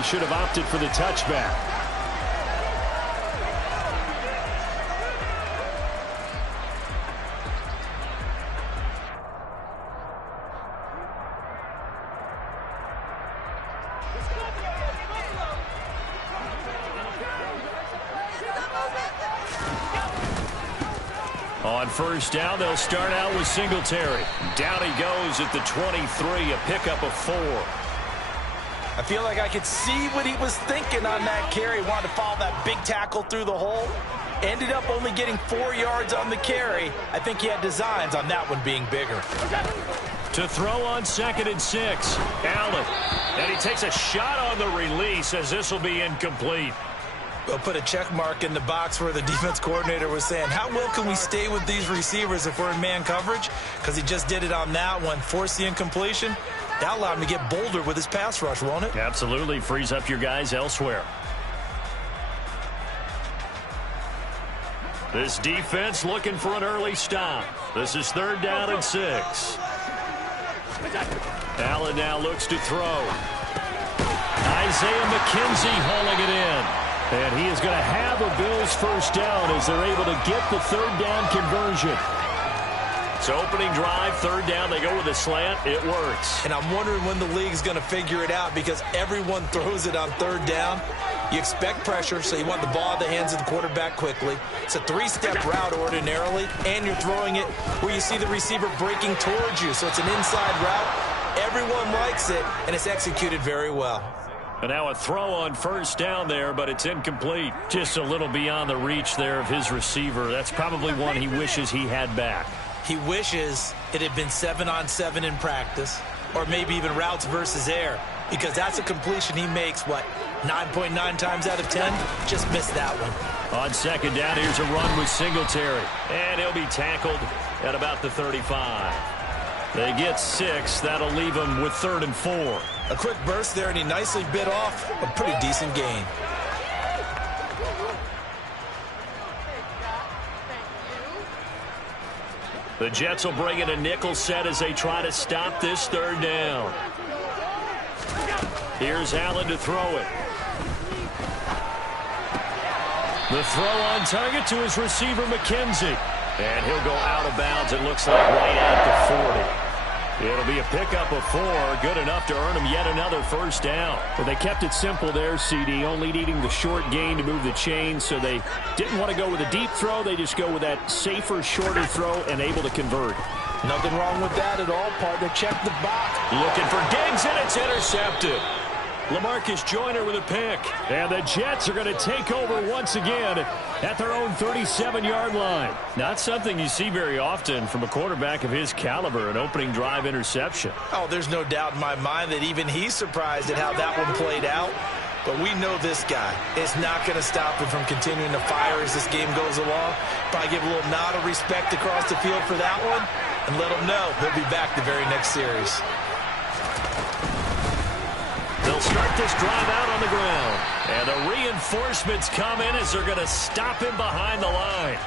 he should have opted for the touchback. On first down, they'll start out with Singletary. Down he goes at the 23, a pickup of 4. I feel like I could see what he was thinking on that carry. Wanted to follow that big tackle through the hole. Ended up only getting 4 yards on the carry. I think he had designs on that one being bigger. To throw on 2nd and 6. Allen. And he takes a shot on the release as this will be incomplete. We'll put a check mark in the box where the defense coordinator was saying, how well can we stay with these receivers if we're in man coverage? Because he just did it on that one, forced the incompletion. That allowed him to get bolder with his pass rush, won't it? Absolutely. Frees up your guys elsewhere. This defense looking for an early stop. This is 3rd down and 6. Allen now looks to throw. Isaiah McKenzie hauling it in. And he is going to have a Bills first down as they're able to get the 3rd down conversion. So opening drive, 3rd down, they go with a slant. It works. And I'm wondering when the league's going to figure it out because everyone throws it on 3rd down. You expect pressure, so you want the ball in the hands of the quarterback quickly. It's a 3-step route ordinarily, and you're throwing it where you see the receiver breaking towards you. So it's an inside route. Everyone likes it, and it's executed very well. And now a throw on first down there, but it's incomplete. Just a little beyond the reach there of his receiver. That's probably one he wishes he had back. He wishes it had been 7-on-7 in practice, or maybe even routes versus air, because that's a completion he makes, 9.9 times out of 10? Just missed that one. On 2nd down, here's a run with Singletary. And he'll be tackled at about the 35. They get 6. That'll leave them with 3rd and 4. A quick burst there, and he nicely bit off a pretty decent gain. The Jets will bring in a nickel set as they try to stop this 3rd down. Here's Allen to throw it. The throw on target to his receiver, McKenzie. And he'll go out of bounds, it looks like, right at the 40. It'll be a pickup of 4, good enough to earn him yet another first down. Well, they kept it simple there, CD, only needing the short gain to move the chain, so they didn't want to go with a deep throw. They just go with that safer, shorter throw and able to convert. Nothing wrong with that at all, partner. Check the box. Looking for Diggs, and it's intercepted. LaMarcus Joyner with a pick. And the Jets are going to take over once again at their own 37-yard line. Not something you see very often from a quarterback of his caliber, an opening drive interception. Oh, there's no doubt in my mind that even he's surprised at how that one played out. But we know this guy is not going to stop him from continuing to fire as this game goes along. Probably give a little nod of respect across the field for that one and let him know he'll be back the very next series. They'll start this drive out on the ground. And the reinforcements come in as they're going to stop him behind the line.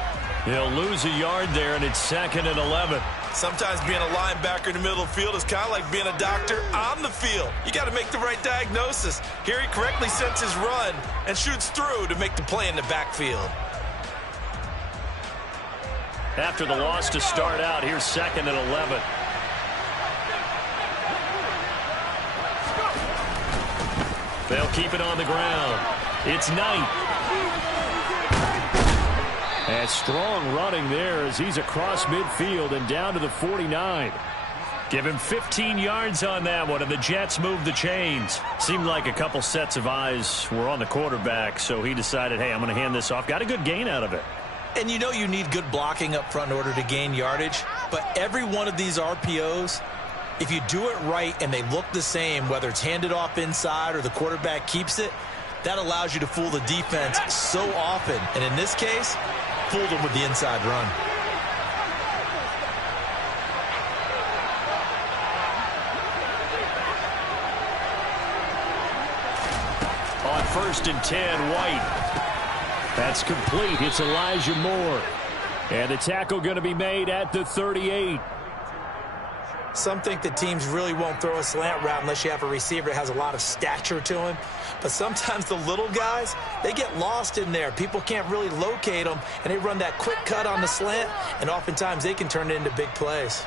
He'll lose a yard there, and it's 2nd and 11. Sometimes being a linebacker in the middle of the field is kind of like being a doctor on the field. You got to make the right diagnosis. Here he correctly sets his run and shoots through to make the play in the backfield. After the loss to start out, here's 2nd and 11. They'll keep it on the ground. It's Knight. And strong running there as he's across midfield and down to the 49. Give him 15 yards on that one, and the Jets move the chains. Seemed like a couple sets of eyes were on the quarterback, so he decided, hey, I'm going to hand this off. Got a good gain out of it. And you know you need good blocking up front in order to gain yardage, but every one of these RPOs, if you do it right and they look the same, whether it's handed off inside or the quarterback keeps it, that allows you to fool the defense so often. And in this case, fooled them with the inside run. On 1st and 10, White. That's complete. It's Elijah Moore. And the tackle going to be made at the 38. Some think that teams really won't throw a slant route unless you have a receiver that has a lot of stature to him. But sometimes the little guys, they get lost in there. People can't really locate them, and they run that quick cut on the slant, and oftentimes they can turn it into big plays.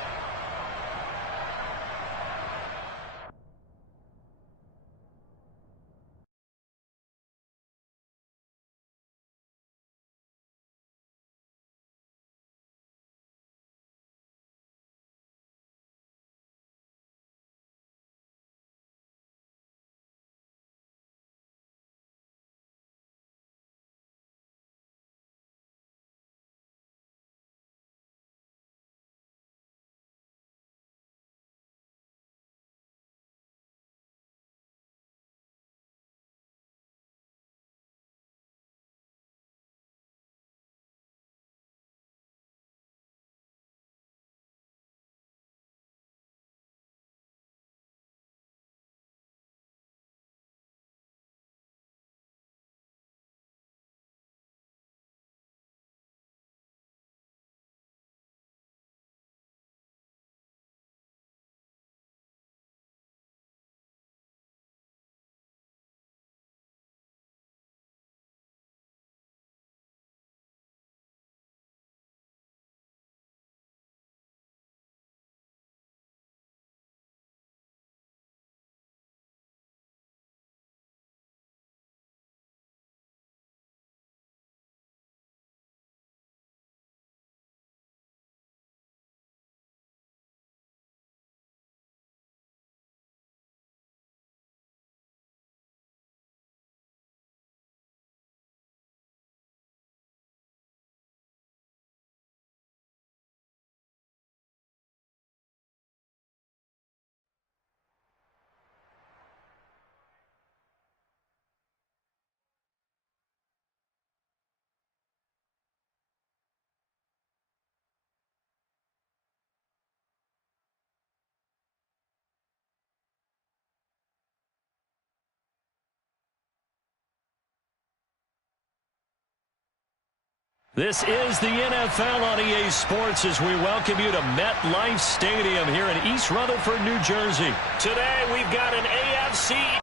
This is the NFL on EA Sports as we welcome you to MetLife Stadium here in East Rutherford, New Jersey. Today we've got an AFC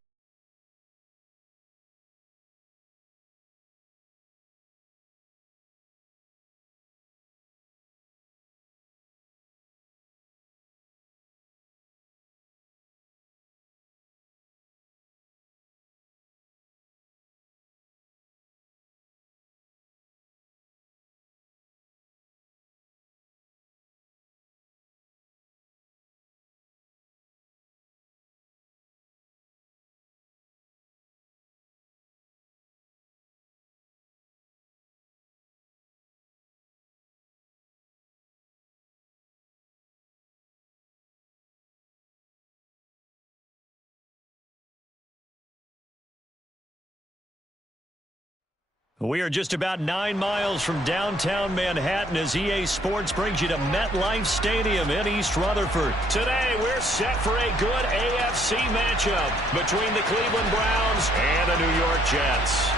We are just about 9 miles from downtown Manhattan as EA Sports brings you to MetLife Stadium in East Rutherford. Today, we're set for a good AFC matchup between the Cleveland Browns and the New York Jets.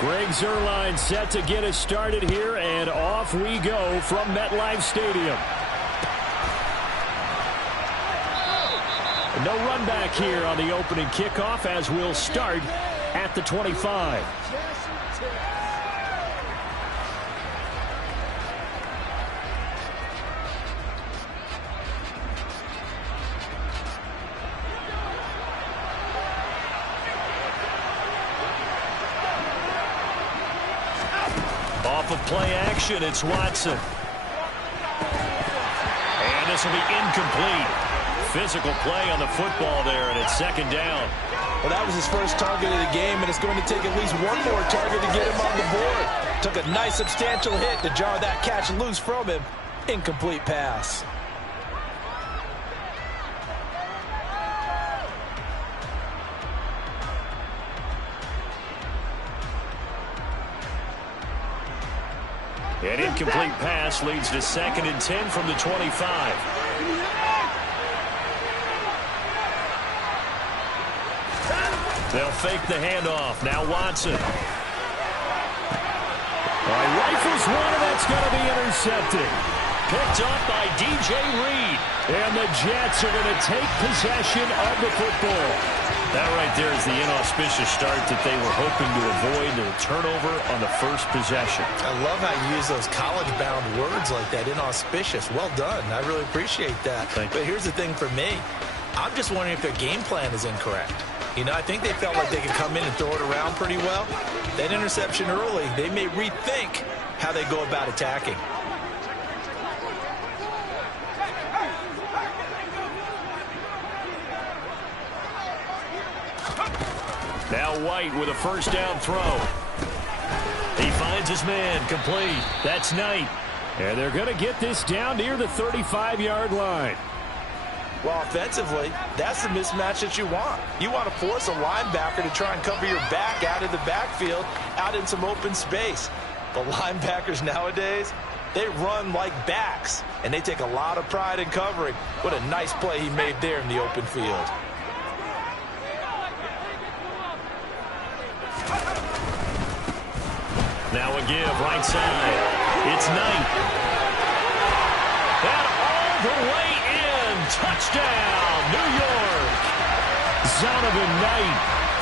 Greg Zuerlein set to get us started here, and off we go from MetLife Stadium. No run back here on the opening kickoff as we'll start at the 25. Off of play action, it's Watson. And this will be incomplete. Physical play on the football there, and it's second down. Well, that was his first target of the game, and it's going to take at least one more target to get him on the board. Took a nice substantial hit to jar that catch loose from him. Incomplete pass. An incomplete pass leads to 2nd and 10 from the 25. They'll fake the handoff. Now Watson. Rifles one, and that's going to be intercepted. Picked up by DJ Reed. And the Jets are going to take possession of the football. That right there is the inauspicious start that they were hoping to avoid, the turnover on the first possession. I love how you use those college-bound words like that, inauspicious. Well done. I really appreciate that. But here's the thing for me. I'm just wondering if their game plan is incorrect. You know, I think they felt like they could come in and throw it around pretty well. That interception early, they may rethink how they go about attacking. Now White with a first down throw. He finds his man, complete. That's Knight. And they're going to get this down near the 35-yard line. Well, offensively, that's the mismatch that you want. You want to force a linebacker to try and cover your back out of the backfield, out in some open space. The linebackers nowadays, they run like backs, and they take a lot of pride in covering. What a nice play he made there in the open field. Now a give, right side. It's Knight. And all the way in. Touchdown, New York. Zonovan Knight,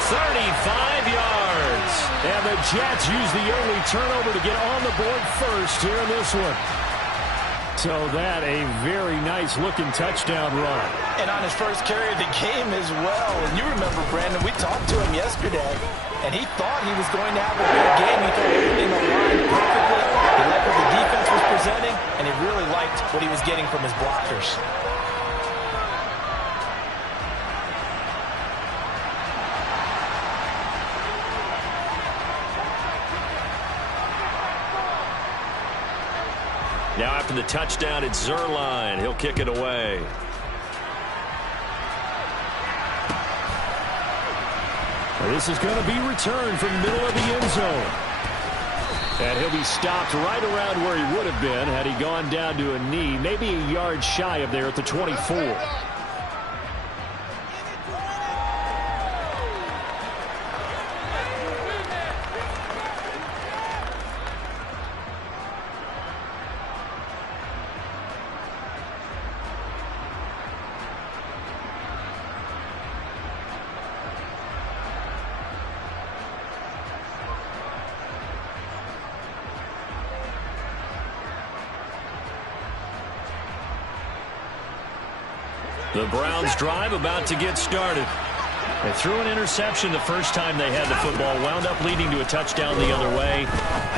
35 yards. And the Jets use the early turnover to get on the board first here in this one. So that a very nice-looking touchdown run. And on his first carry of the game as well. And you remember, Brandon, we talked to him yesterday, and he thought he was going to have a good game. He thought everything aligned perfectly. He liked what the defense was presenting, and he really liked what he was getting from his blockers. Now after the touchdown, it's Zuerlein. He'll kick it away. This is going to be returned from the middle of the end zone. And he'll be stopped right around where he would have been had he gone down to a knee, maybe a yard shy of there at the 24. The Browns drive about to get started. They threw an interception the first time they had the football, wound up leading to a touchdown the other way.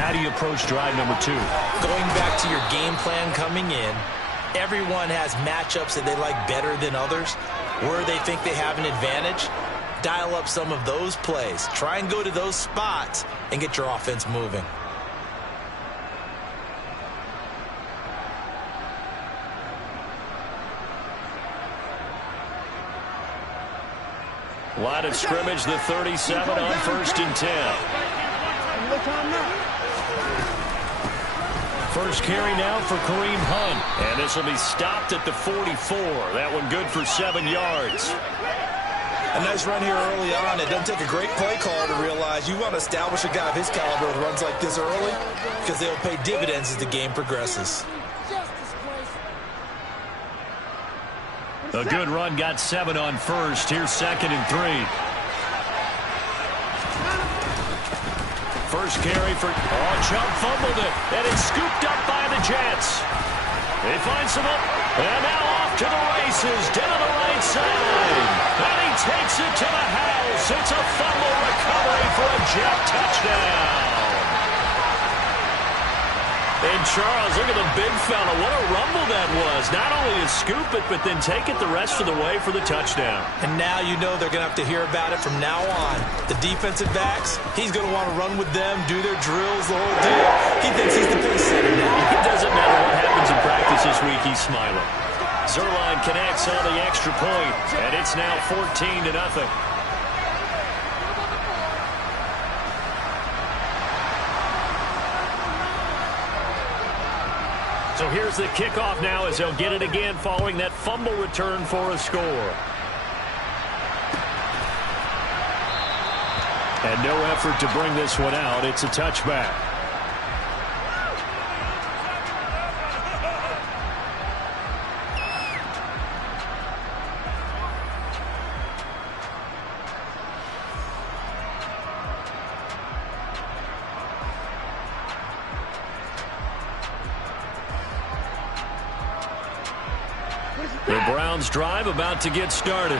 How do you approach drive number 2? Going back to your game plan coming in, everyone has matchups that they like better than others. Where they think they have an advantage, dial up some of those plays. Try and go to those spots and get your offense moving. Line of scrimmage, the 37 on 1st and 10. First carry now for Kareem Hunt. And this will be stopped at the 44. That one good for 7 yards. A nice run here early on. It doesn't take a great play call to realize you want to establish a guy of his caliber with runs like this early because they'll pay dividends as the game progresses. A good run, got 7 on 1st. Here's 2nd and 3. First carry for Chubb fumbled it, and it's scooped up by the Jets. They find some up, and now off to the races, down the right side. And he takes it to the house. It's a fumble recovery for a Jet touchdown. And Charles, look at the big fella. What a rumble that was. Not only to scoop it, but then take it the rest of the way for the touchdown. And now you know they're going to have to hear about it from now on. The defensive backs, he's going to want to run with them, do their drills, the whole deal. He thinks he's the pace setter now. It doesn't matter what happens in practice this week, he's smiling. Zuerlein connects on the extra point, and it's now 14-0. So here's the kickoff now as they'll get it again following that fumble return for a score. And no effort to bring this one out. It's a touchback. The Browns drive about to get started.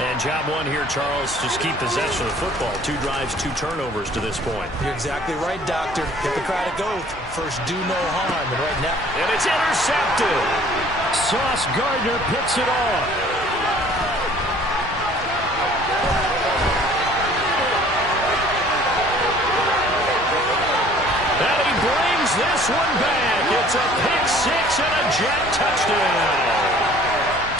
And job one here, Charles, just keep possession of the football. 2 drives, 2 turnovers to this point. You're exactly right, Doctor. Hippocratic oath. First, do no harm. And right now. And it's intercepted. Sauce Gardner picks it off. And he brings this one back. It's a pick 6 and a Jet touchdown.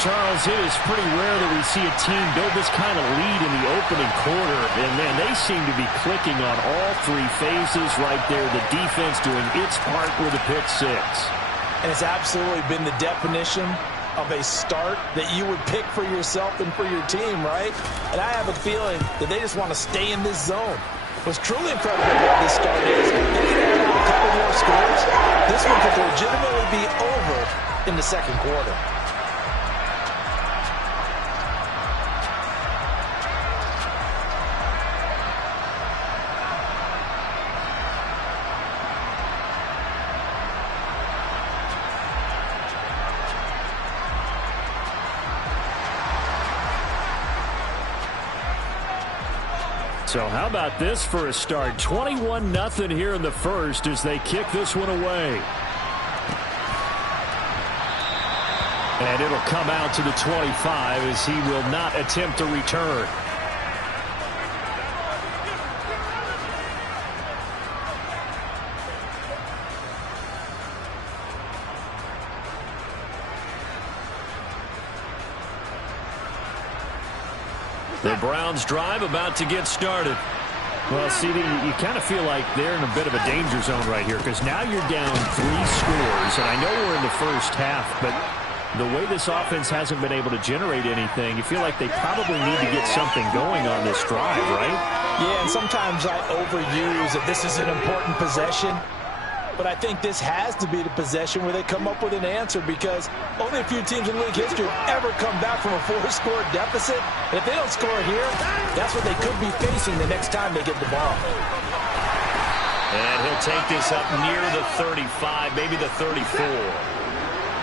Charles, it is pretty rare that we see a team build this kind of lead in the opening quarter. And, man, they seem to be clicking on all 3 phases right there. The defense doing its part with a pick 6. And it's absolutely been the definition of a start that you would pick for yourself and for your team, right? And I have a feeling that they just want to stay in this zone. What's truly incredible about this start is if they can add a couple more scores, this one could legitimately be over in the second quarter. So how about this for a start? 21-0 here in the first as they kick this one away. And it'll come out to the 25 as he will not attempt to return. The Browns drive about to get started. Well, CD, you kind of feel like they're in a bit of a danger zone right here because now you're down 3 scores. And I know we're in the first half, but the way this offense hasn't been able to generate anything, you feel like they probably need to get something going on this drive, right? Yeah, and sometimes I overuse that this is an important possession. But I think this has to be the possession where they come up with an answer because only a few teams in league history have ever come back from a 4-score deficit. And if they don't score here, that's what they could be facing the next time they get the ball. And he'll take this up near the 35, maybe the 34.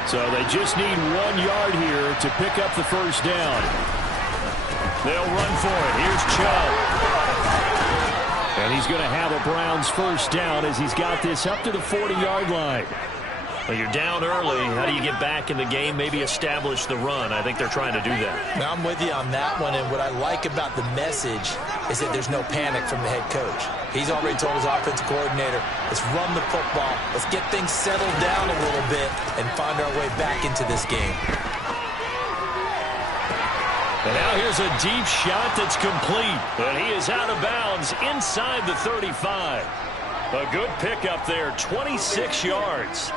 So they just need 1 yard here to pick up the first down. They'll run for it. Here's Chubb. And he's going to have a Browns first down as he's got this up to the 40-yard line. Well, you're down early. How do you get back in the game? Maybe establish the run. I think they're trying to do that. Now, I'm with you on that one, and what I like about the message is that there's no panic from the head coach. He's already told his offensive coordinator, let's run the football, let's get things settled down a little bit and find our way back into this game. And now here's a deep shot that's complete. And he is out of bounds inside the 35. A good pickup there, 26 yards.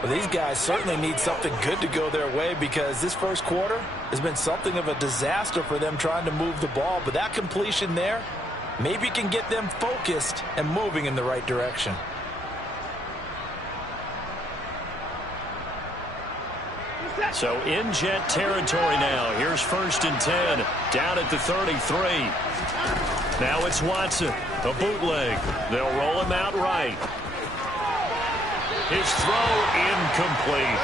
Well, these guys certainly need something good to go their way because this first quarter has been something of a disaster for them trying to move the ball. But that completion there maybe can get them focused and moving in the right direction. So in Jet territory now. Here's 1st and 10 down at the 33. Now it's Watson, a bootleg. They'll roll him out right. His throw incomplete.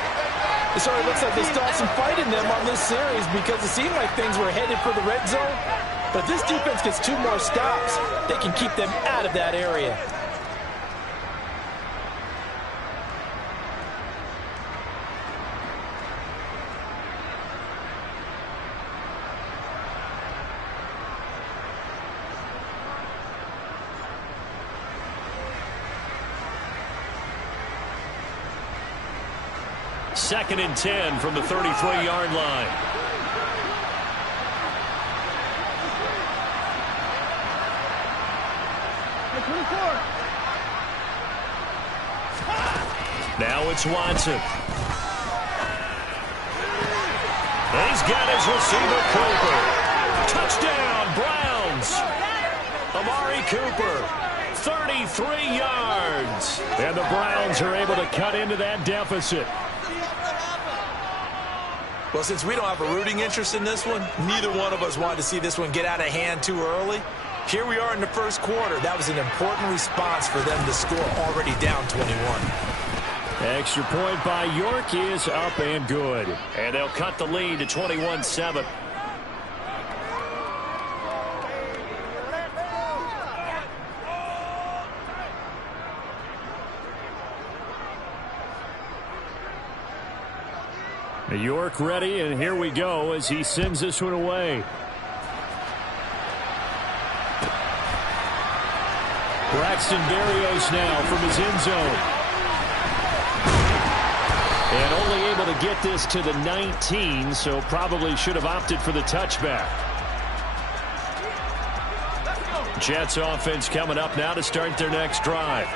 So it looks like they still have some fight in them on this series because it seemed like things were headed for the red zone. But if this defense gets 2 more stops, they can keep them out of that area. Second and 10 from the 33-yard line. Now it's Watson. He's got his receiver, Cooper. Touchdown, Browns. Amari Cooper, 33 yards. And the Browns are able to cut into that deficit. Well, since we don't have a rooting interest in this one, neither one of us wanted to see this one get out of hand too early. Here we are in the first quarter. That was an important response for them to score already down 21. Extra point by York is up and good. And they'll cut the lead to 21-7. York ready, and here we go as he sends this one away. Braxton Berrios now from his end zone. And only able to get this to the 19, so probably should have opted for the touchback. Jets offense coming up now to start their next drive.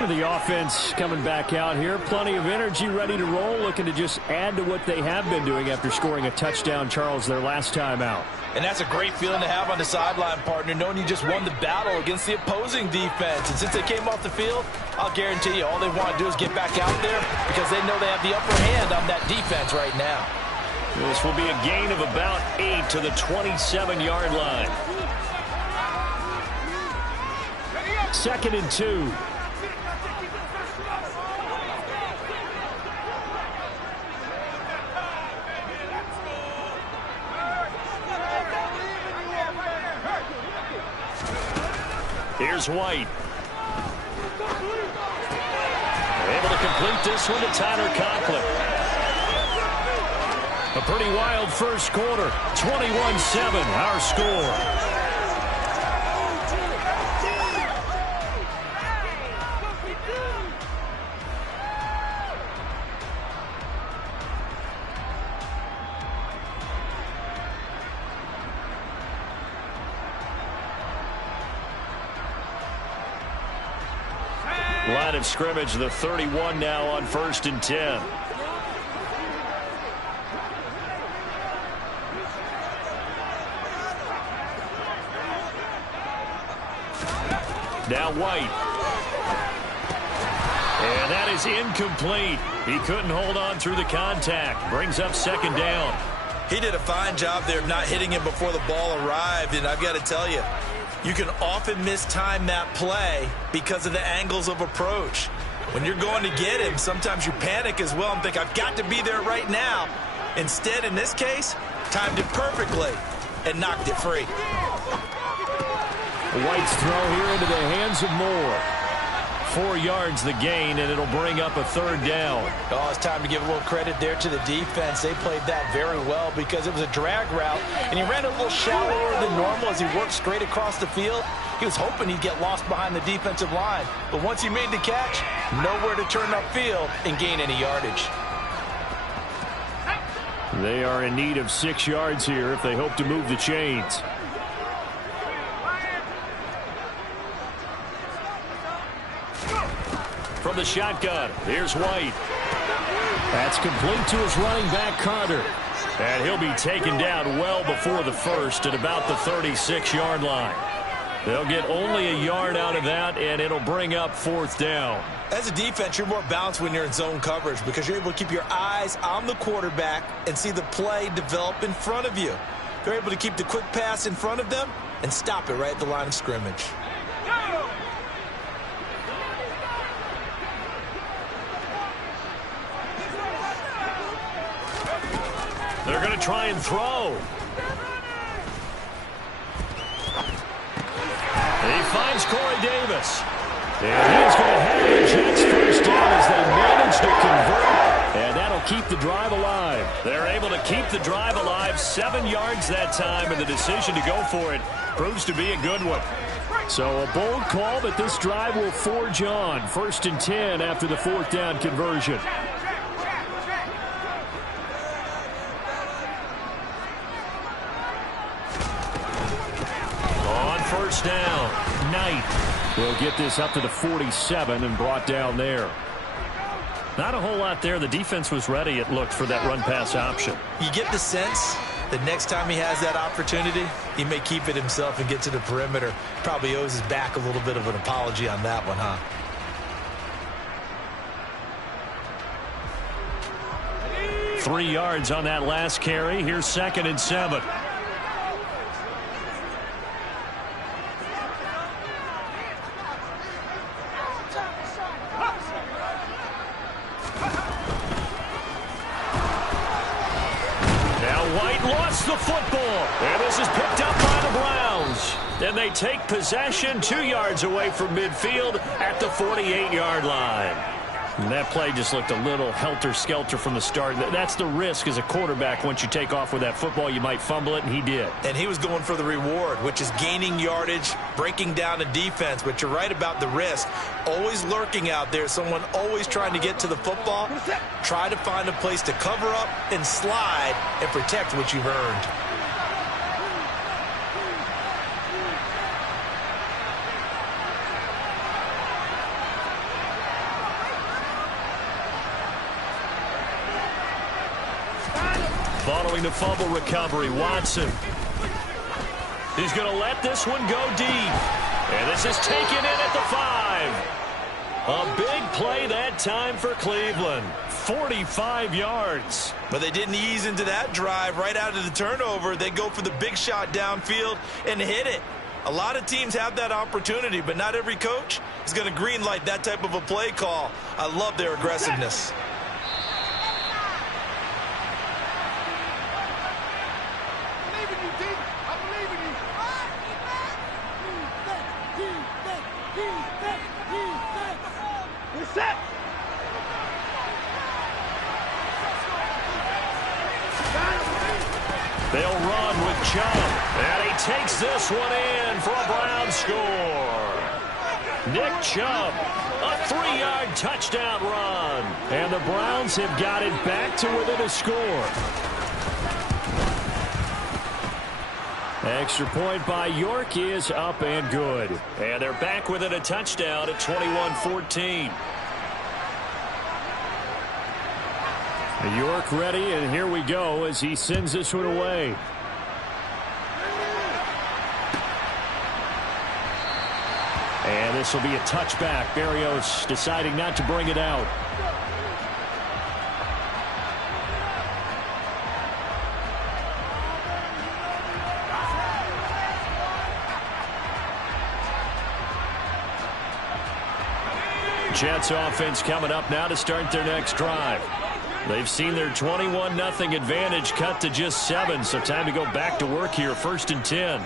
The offense coming back out here. Plenty of energy, ready to roll, looking to just add to what they have been doing after scoring a touchdown, Charles, their last time out. And that's a great feeling to have on the sideline, partner, knowing you just won the battle against the opposing defense. And since they came off the field, I'll guarantee you all they want to do is get back out there because they know they have the upper hand on that defense right now. This will be a gain of about 8 to the 27-yard line. 2nd and 2. Here's White. Able to complete this one to Tyler Conklin. A pretty wild first quarter. 21-7, our score. Line of scrimmage, the 31 now on 1st and 10. Now White. And that is incomplete. He couldn't hold on through the contact. Brings up 2nd down. He did a fine job there of not hitting him before the ball arrived, and I've got to tell you, you can often mistime that play because of the angles of approach. When you're going to get him, sometimes you panic as well and think, I've got to be there right now. Instead, in this case, timed it perfectly and knocked it free. White's throw here into the hands of Moore. 4 yards the gain, and it'll bring up a 3rd down. Oh, it's time to give a little credit there to the defense. They played that very well because it was a drag route, and he ran a little shallower than normal as he worked straight across the field. He was hoping he'd get lost behind the defensive line, but once he made the catch, nowhere to turn upfield and gain any yardage. They are in need of 6 yards here if they hope to move the chains. From the shotgun, here's White. That's complete to his running back, Carter. And he'll be taken down well before the first at about the 36-yard line. They'll get only a yard out of that, and it'll bring up 4th down. As a defense, you're more balanced when you're in zone coverage because you're able to keep your eyes on the quarterback and see the play develop in front of you. They're able to keep the quick pass in front of them and stop it right at the line of scrimmage. They're going to try and throw. He finds Corey Davis. And he's going to have the Jets first down as they manage to convert. And that'll keep the drive alive. They're able to keep the drive alive. 7 yards that time, and the decision to go for it proves to be a good one. So a bold call, but this drive will forge on. 1st and 10 after the 4th down conversion. On 1st down, Knight will get this up to the 47 and brought down there. Not a whole lot there. The defense was ready, it looked, for that run-pass option. You get the sense that next time he has that opportunity, he may keep it himself and get to the perimeter. Probably owes his back a little bit of an apology on that one, huh? Three yards on that last carry. Here's 2nd and 7. The football, and this is picked up by the Browns. And they take possession 2 yards away from midfield at the 48-yard line. And that play just looked a little helter-skelter from the start. That's the risk as a quarterback. Once you take off with that football, you might fumble it, and he did. And he was going for the reward, which is gaining yardage, breaking down a defense. But you're right about the risk. Always lurking out there, someone always trying to get to the football. Try to find a place to cover up and slide and protect what you've earned. Following the fumble recovery, Watson. He's going to let this one go deep. And this is taken in at the 5. A big play that time for Cleveland. 45 yards. But they didn't ease into that drive right out of the turnover. They go for the big shot downfield and hit it. A lot of teams have that opportunity, but not every coach is going to green light that type of a play call. I love their aggressiveness. They'll run with Chubb. And he takes this one in for a Brown score. Nick Chubb, a 3-yard touchdown run. And the Browns have got it back to within a score. Extra point by York is up and good. And they're back within a touchdown at 21-14. York ready, and here we go as he sends this one away. And this will be a touchback. Berrios deciding not to bring it out. Jets offense coming up now to start their next drive. They've seen their 21-0 advantage cut to just 7, so time to go back to work here, 1st and 10.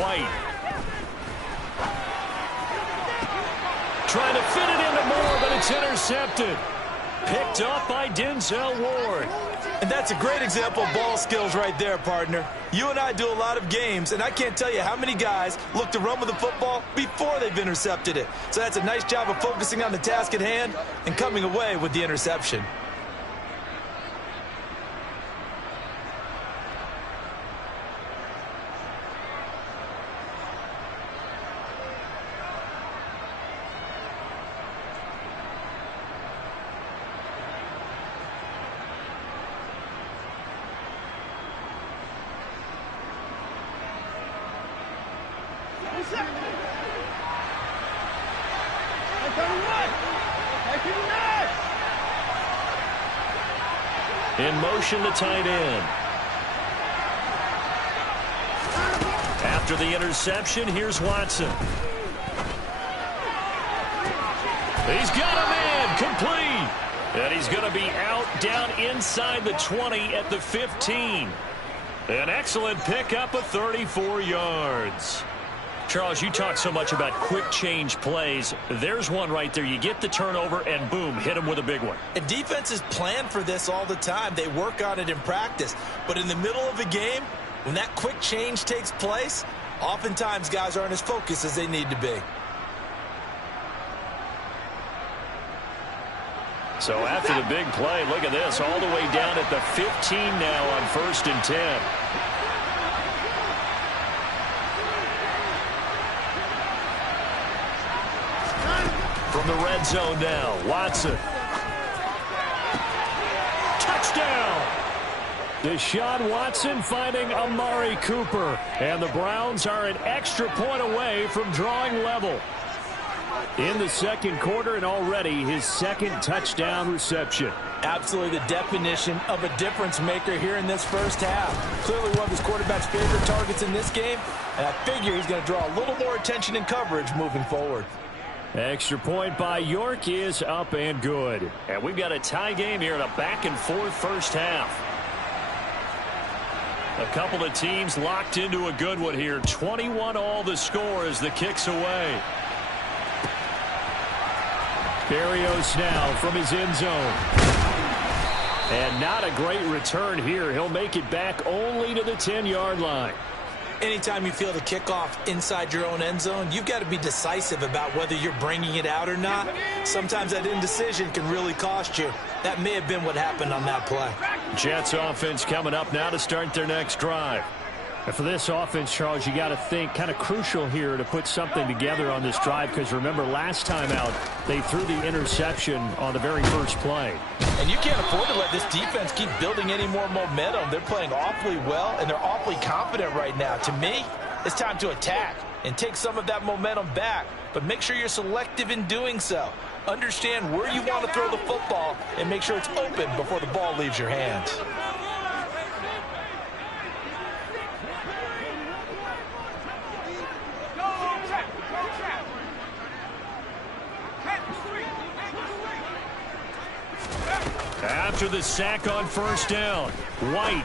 White. Trying to fit it into Moore, but it's intercepted. Picked up by Denzel Ward. And that's a great example of ball skills right there, partner. You and I do a lot of games, and I can't tell you how many guys look to run with the football before they've intercepted it. So that's a nice job of focusing on the task at hand and coming away with the interception. In motion, the tight end. After the interception, here's Watson. He's got a man complete. And he's going to be out down inside the 20 at the 15. An excellent pickup of 34 yards. Charles, you talk so much about quick change plays. There's one right there. You get the turnover, and boom, hit him with a big one. And defenses plan for this all the time. They work on it in practice. But in the middle of a game, when that quick change takes place, oftentimes guys aren't as focused as they need to be. So after the big play, look at this, all the way down at the 15 now on 1st and 10. From the red zone now, Watson. Touchdown! Deshaun Watson finding Amari Cooper. And the Browns are an extra point away from drawing level in the second quarter, and already his second touchdown reception. Absolutely the definition of a difference maker here in this first half. Clearly one of his quarterback's favorite targets in this game, and I figure he's going to draw a little more attention and coverage moving forward. Extra point by York is up and good. And we've got a tie game here in a back-and-forth first half. A couple of teams locked into a good one here. 21 all the score as the kick's away. Berrios now from his end zone. And not a great return here. He'll make it back only to the 10-yard line. Anytime you feel the kickoff inside your own end zone, you've got to be decisive about whether you're bringing it out or not. Sometimes that indecision can really cost you. That may have been what happened on that play. Jets offense coming up now to start their next drive. And for this offense, Charles, you got to think kind of crucial here to put something together on this drive, because remember last time out they threw the interception on the very first play. And you can't afford to let this defense keep building any more momentum. They're playing awfully well, and they're awfully confident right now. To me, it's time to attack and take some of that momentum back, but make sure you're selective in doing so. Understand where you want to throw the football and make sure it's open before the ball leaves your hands. After the sack on first down, White.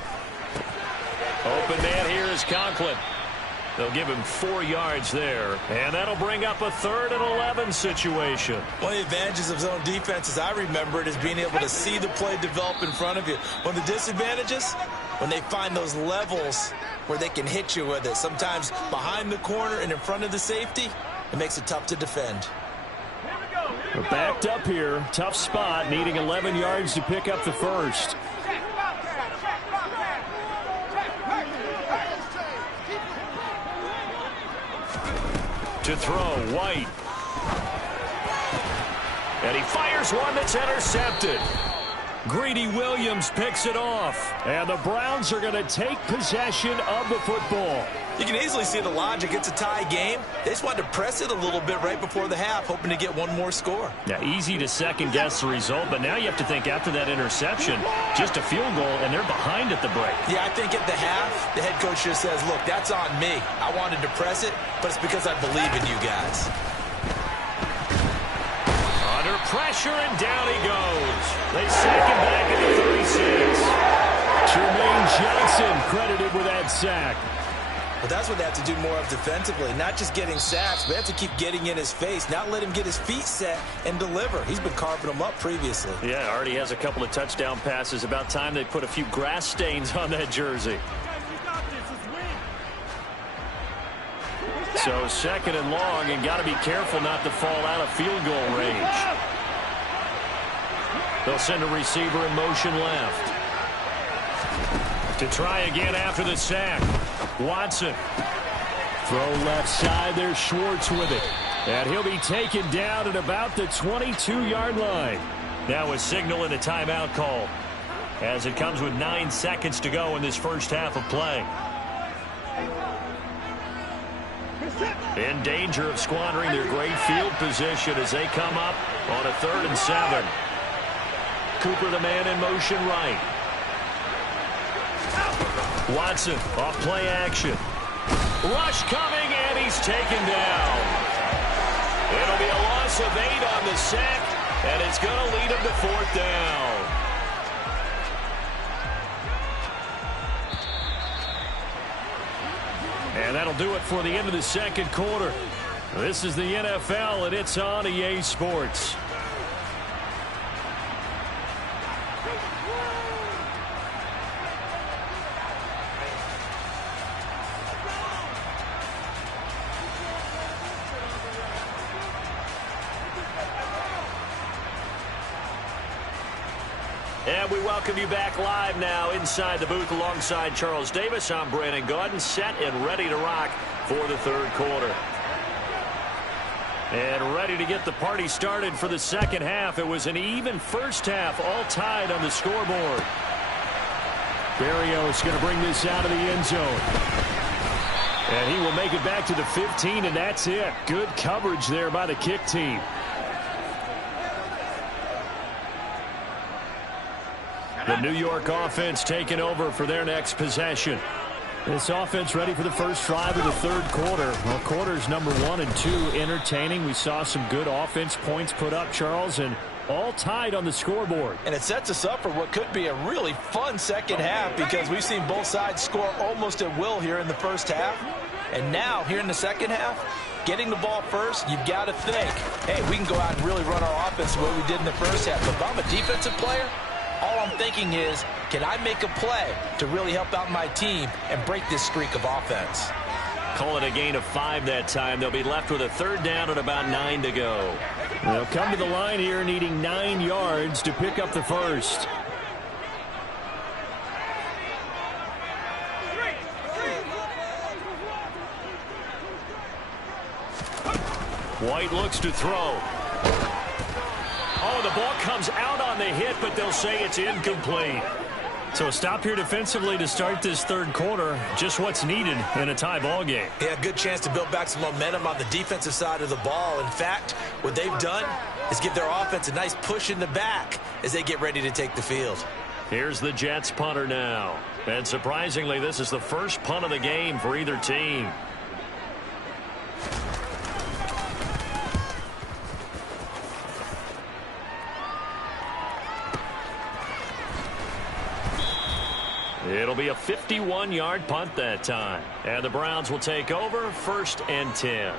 Open man here is Conklin. They'll give him 4 yards there, and that'll bring up a 3rd and 11 situation. One of the advantages of zone defense, as I remember it, is being able to see the play develop in front of you. One of the disadvantages, when they find those levels where they can hit you with it, sometimes behind the corner and in front of the safety, it makes it tough to defend. We're backed up here. Tough spot, needing 11 yards to pick up the first. To throw, White. And he fires one that's intercepted. Greedy Williams picks it off. And the Browns are going to take possession of the football. You can easily see the logic. It's a tie game. They just wanted to press it a little bit right before the half, hoping to get one more score. Yeah, easy to second-guess the result, but now you have to think after that interception, just a field goal, and they're behind at the break. Yeah, I think at the half, the head coach just says, look, that's on me. I wanted to press it, but it's because I believe in you guys. Under pressure, and down he goes. They sack him back at the 36. Jermaine Johnson credited with that sack. Well, that's what they have to do more of defensively. Not just getting sacks, but they have to keep getting in his face, not let him get his feet set and deliver. He's been carving them up previously. Yeah, already has a couple of touchdown passes. About time they put a few grass stains on that jersey. So 2nd and long, and got to be careful not to fall out of field goal range. They'll send a receiver in motion left. To try again after the sack. Watson. Throw left side. There's Schwartz with it. And he'll be taken down at about the 22-yard line. Now a signal and a timeout call, as it comes with 9 seconds to go in this first half of play. In danger of squandering their great field position as they come up on a 3rd and 7. Cooper, the man in motion right. Watson off play action. Rush coming, and he's taken down. It'll be a loss of 8 on the sack, and it's going to lead him to 4th down. And that'll do it for the end of the second quarter. This is the NFL, and it's on EA Sports. And we welcome you back live now inside the booth alongside Charles Davis. I'm Brandon Gaudin, set and ready to rock for the third quarter. And ready to get the party started for the second half. It was an even first half, all tied on the scoreboard. Berrios going to bring this out of the end zone. And he will make it back to the 15, and that's it. Good coverage there by the kick team. The New York offense taking over for their next possession. This offense ready for the first drive of the third quarter. Well, quarters number 1 and 2 entertaining. We saw some good offense points put up, Charles, and all tied on the scoreboard. And it sets us up for what could be a really fun second half because we've seen both sides score almost at will here in the first half. And now, here in the second half, getting the ball first, you've got to think, hey, we can go out and really run our offense the way we did in the first half. But if I'm a defensive player, all I'm thinking is, can I make a play to really help out my team and break this streak of offense? Call it a gain of 5 that time. They'll be left with a third down and about 9 to go. They'll come to the line here needing 9 yards to pick up the first. White looks to throw. Oh, the ball comes out on the hit, but they'll say it's incomplete. So a stop here defensively to start this third quarter. Just what's needed in a tie ball game. Yeah, good chance to build back some momentum on the defensive side of the ball. In fact, what they've done is give their offense a nice push in the back as they get ready to take the field. Here's the Jets punter now. And surprisingly, this is the first punt of the game for either team. It'll be a 51-yard punt that time. And the Browns will take over, 1st and 10.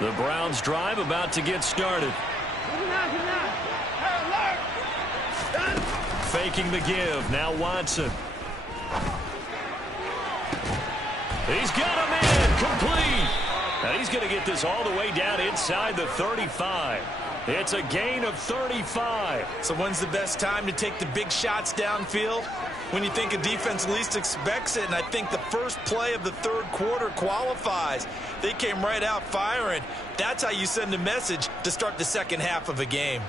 The Browns drive about to get started. Faking the give. Now Watson. He's got him in. Complete. And he's going to get this all the way down inside the 35. It's a gain of 35. So when's the best time to take the big shots downfield? When you think a defense least expects it, and I think the first play of the third quarter qualifies. They came right out firing. That's how you send a message to start the second half of a game.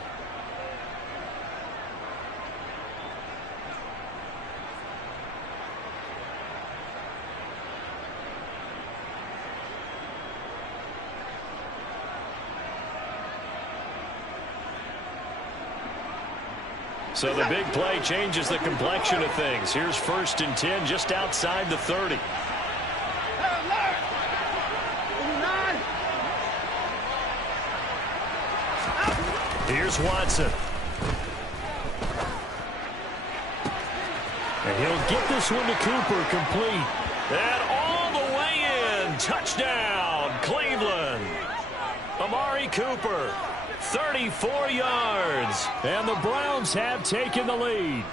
So the big play changes the complexion of things. Here's 1st and 10 just outside the 30. Here's Watson. And he'll get this one to Cooper, complete. And all the way in. Touchdown, Cleveland. Amari Cooper. 34 yards. And the Browns have taken the lead.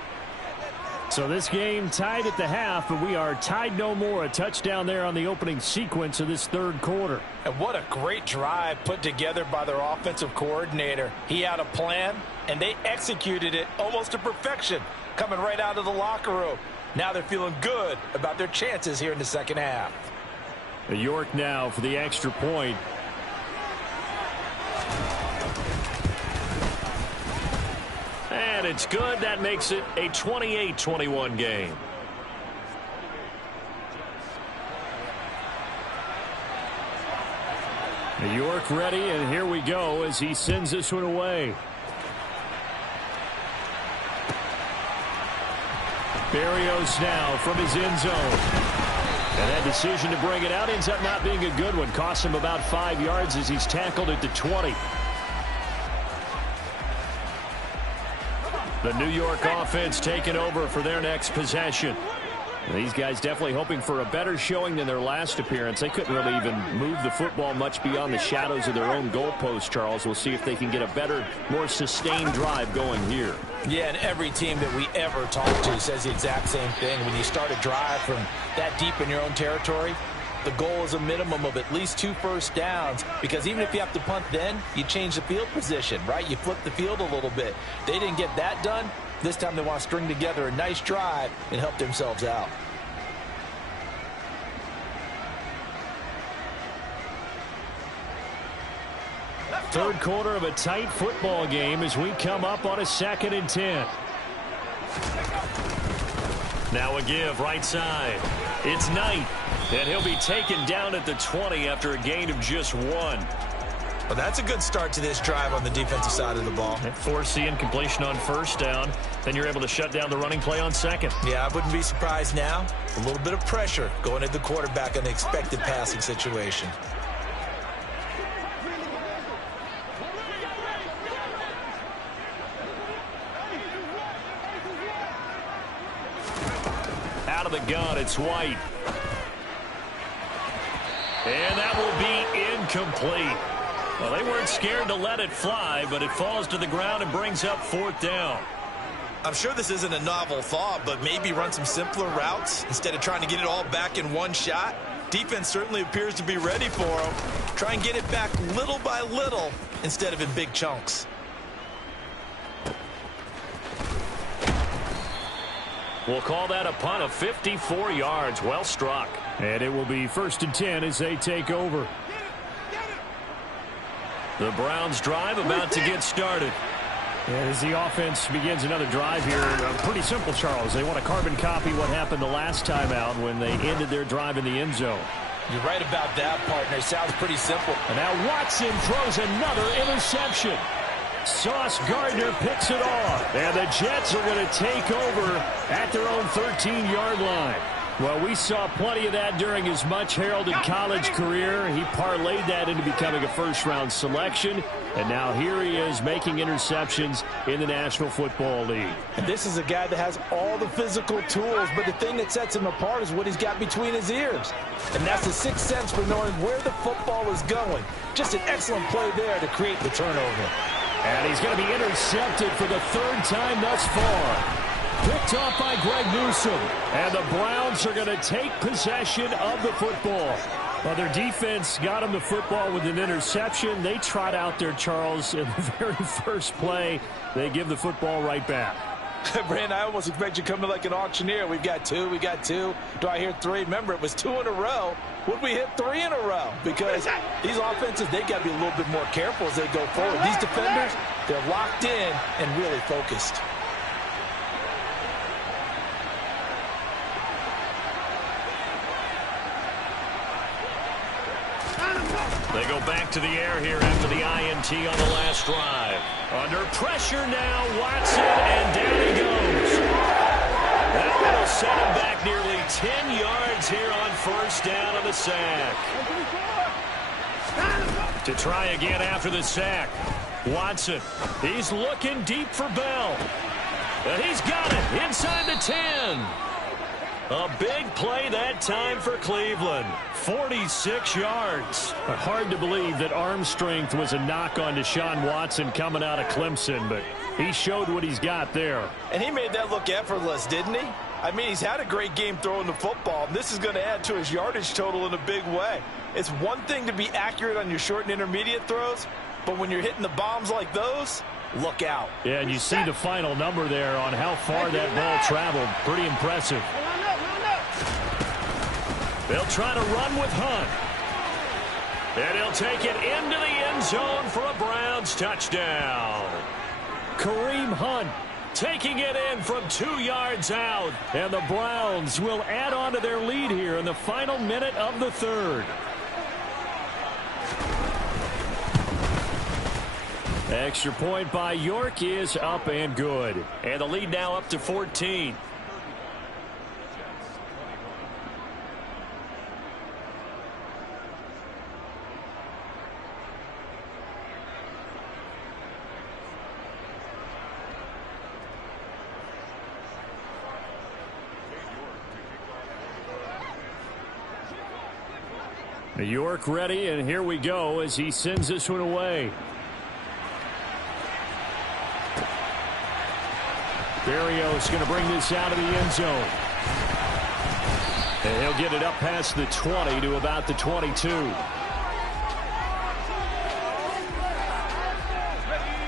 So this game tied at the half, but we are tied no more. A touchdown there on the opening sequence of this third quarter. And what a great drive put together by their offensive coordinator. He had a plan, and they executed it almost to perfection, coming right out of the locker room. Now they're feeling good about their chances here in the second half. York now for the extra point. And it's good. That makes it a 28-21 game. York ready, and here we go as he sends this one away. Berrios now from his end zone. And that decision to bring it out ends up not being a good one. Costs him about 5 yards as he's tackled at the 20. The New York offense taking over for their next possession. These guys definitely hoping for a better showing than their last appearance. They couldn't really even move the football much beyond the shadows of their own goalpost, Charles. We'll see if they can get a better, more sustained drive going here. Yeah, and every team that we ever talk to says the exact same thing. When you start a drive from that deep in your own territory, the goal is a minimum of at least 2 first downs, because even if you have to punt then, you change the field position, right? You flip the field a little bit. They didn't get that done. This time they want to string together a nice drive and help themselves out. Third quarter of a tight football game as we come up on a 2nd and 10. Now a give right side. It's Knight, and he'll be taken down at the 20 after a gain of just 1. Well, that's a good start to this drive on the defensive side of the ball. Forcing incompletion on first down. Then you're able to shut down the running play on second. Yeah, I wouldn't be surprised now. A little bit of pressure going at the quarterback in the expected passing situation. Out of the gun, it's White. And that will be incomplete. Well, they weren't scared to let it fly, but it falls to the ground and brings up 4th down. I'm sure this isn't a novel thought, but maybe run some simpler routes instead of trying to get it all back in one shot. Defense certainly appears to be ready for them. Try and get it back little by little instead of in big chunks. We'll call that a punt of 54 yards. Well struck. And it will be 1st and 10 as they take over. The Browns drive about to get started. As the offense begins another drive here, pretty simple, Charles. They want to carbon copy what happened the last time out when they ended their drive in the end zone. You're right about that, partner. Sounds pretty simple. And now Watson throws another interception. Sauce Gardner picks it off. And the Jets are going to take over at their own 13-yard line. Well, we saw plenty of that during his much-heralded college career. He parlayed that into becoming a first-round selection. And now here he is making interceptions in the National Football League. And this is a guy that has all the physical tools, but the thing that sets him apart is what he's got between his ears. And that's the sixth sense for knowing where the football is going. Just an excellent play there to create the turnover. And he's going to be intercepted for the 3rd time thus far. Picked off by Greg Newsome. And the Browns are going to take possession of the football. Well, their defense got him the football with an interception. They trot out there, Charles, in the very first play. They give the football right back. Brandon, I almost expect you coming like an auctioneer. We've got 2, we got 2. Do I hear 3? Remember, it was 2 in a row. Would we hit 3 in a row? Because these offenses, they got to be a little bit more careful as they go forward. These defenders, they're locked in and really focused. They go back to the air here after the INT on the last drive. Under pressure now, Watson, and down he goes. That will set him back nearly 10 yards here on first down on the sack. To try again after the sack. Watson, he's looking deep for Bell. And he's got it inside the 10. A big play that time for Cleveland. 46 yards. Hard to believe that arm strength was a knock on Deshaun Watson coming out of Clemson, but he showed what he's got there. And he made that look effortless, didn't he? I mean, he's had a great game throwing the football. This is going to add to his yardage total in a big way. It's one thing to be accurate on your short and intermediate throws, but when you're hitting the bombs like those, look out. Yeah, and you see the final number there on how far that ball traveled. Pretty impressive. They'll try to run with Hunt. And he'll take it into the end zone for a Browns touchdown. Kareem Hunt taking it in from 2 yards out. And the Browns will add on to their lead here in the final minute of the 3rd. Extra point by York is up and good. And the lead now up to 14. York ready, and here we go as he sends this one away. Berrios going to bring this out of the end zone. And he'll get it up past the 20 to about the 22.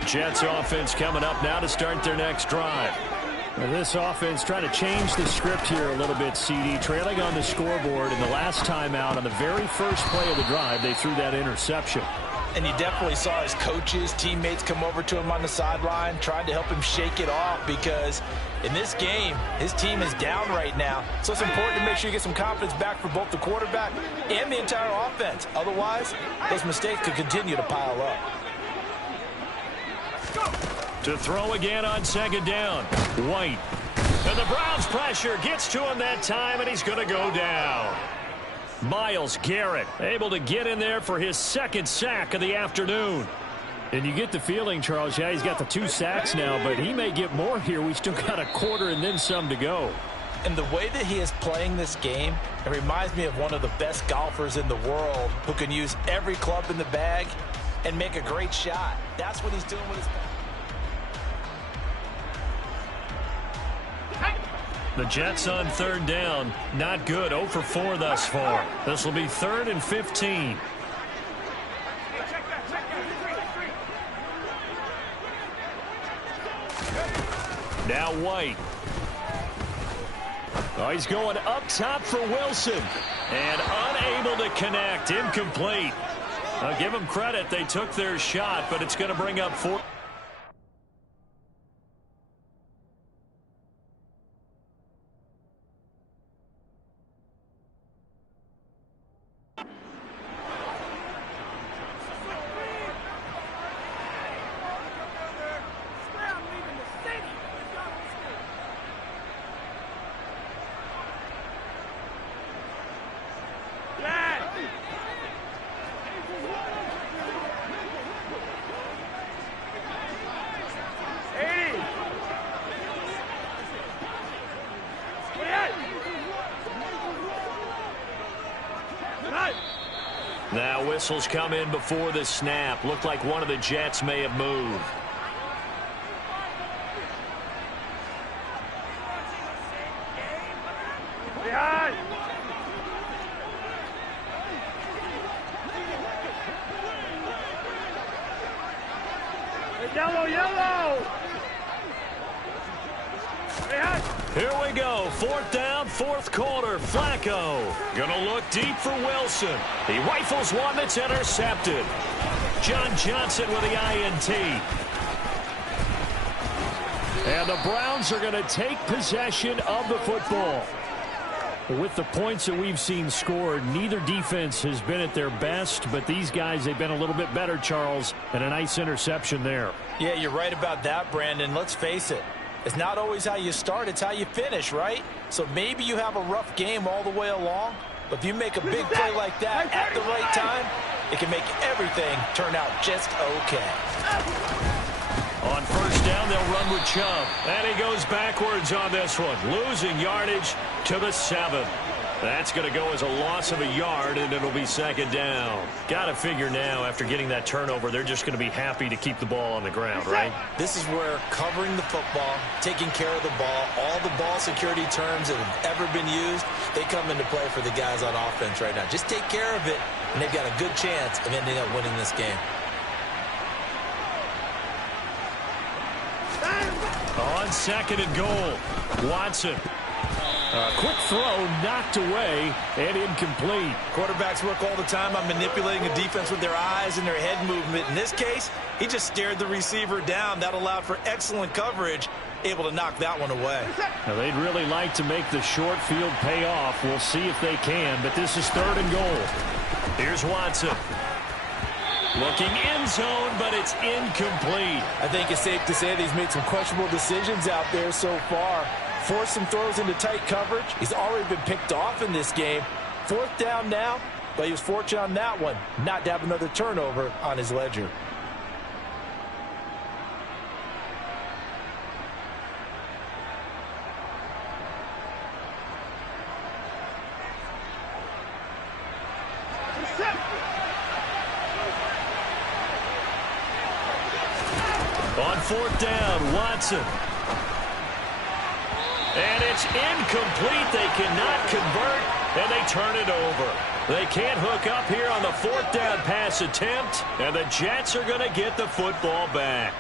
Jets offense coming up now to start their next drive. And this offense trying to change the script here a little bit, CD. Trailing on the scoreboard, and the last time out on the very first play of the drive, they threw that interception. And you definitely saw his coaches, teammates come over to him on the sideline, trying to help him shake it off, because in this game, his team is down right now. So it's important to make sure you get some confidence back for both the quarterback and the entire offense. Otherwise, those mistakes could continue to pile up. To throw again on second down. White. And the Browns pressure gets to him that time, and he's going to go down. Myles Garrett able to get in there for his second sack of the afternoon. And you get the feeling, Charles, yeah, he's got the 2 sacks now, but he may get more here. We still got a quarter and then some to go. And the way that he is playing this game, it reminds me of one of the best golfers in the world who can use every club in the bag and make a great shot. That's what he's doing with his bag. The Jets on third down. Not good. 0 for 4 thus far. This will be 3rd and 15. Now White. Oh, he's going up top for Wilson. And unable to connect. Incomplete. I'll give them credit. They took their shot, but it's going to bring up 4. Now whistles come in before the snap. Looked like one of the Jets may have moved. Yellow. Here we go. 4th down, 4th quarter. Flacco gonna look deep for Wilson. He rifles one that's intercepted. John Johnson with the INT. And the Browns are going to take possession of the football. With the points that we've seen scored, neither defense has been at their best, but these guys, they've been a little bit better, Charles, and a nice interception there. Yeah, you're right about that, Brandon. Let's face it. It's not always how you start, it's how you finish, right? So maybe you have a rough game all the way along, but if you make a big play like that at the right time, it can make everything turn out just okay. On 1st down, they'll run with Chubb. And he goes backwards on this one, losing yardage to the 7. That's going to go as a loss of a yard, and it'll be 2nd down. Got to figure now, after getting that turnover, they're just going to be happy to keep the ball on the ground, right? This is where covering the football, taking care of the ball, all the ball security terms that have ever been used, they come into play for the guys on offense right now. Just take care of it, and they've got a good chance of ending up winning this game. On 2nd and goal, Watson. Quick throw knocked away and incomplete. Quarterbacks work all the time on manipulating a defense with their eyes and their head movement. In this case, he just stared the receiver down. That allowed for excellent coverage, able to knock that one away. Now, they'd really like to make the short field pay off. We'll see if they can, but this is 3rd and goal. Here's Watson. Looking end zone, but it's incomplete. I think it's safe to say that he's made some questionable decisions out there so far. Forced some throws into tight coverage. He's already been picked off in this game. 4th down now, but he was fortunate on that one not to have another turnover on his ledger. On fourth down, Watson. And it's incomplete. They cannot convert, and they turn it over. They can't hook up here on the fourth down pass attempt, and the Jets are going to get the football back.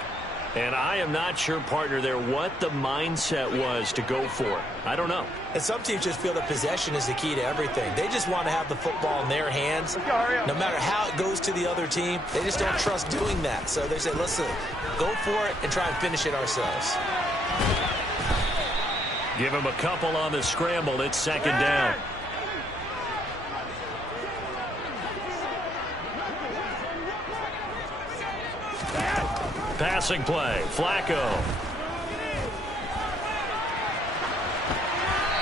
And I am not sure, partner, there what the mindset was to go for it. I don't know. And some teams just feel that possession is the key to everything. They just want to have the football in their hands. No matter how it goes to the other team, they just don't trust doing that. So they say, listen, go for it and try and finish it ourselves. Give him a couple on the scramble. It's second down. Passing play, Flacco.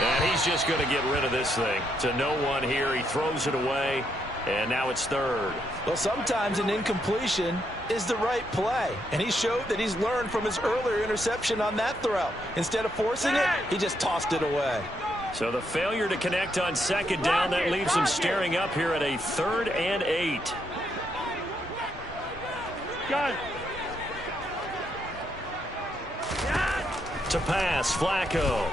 And he's just going to get rid of this thing. To no one here. He throws it away, and now it's third. Well, sometimes an incompletion is the right play. And he showed that he's learned from his earlier interception on that throw. Instead of forcing it, he just tossed it away. So the failure to connect on second down, that leaves him staring up here at a 3rd and 8. Gun. To pass, Flacco.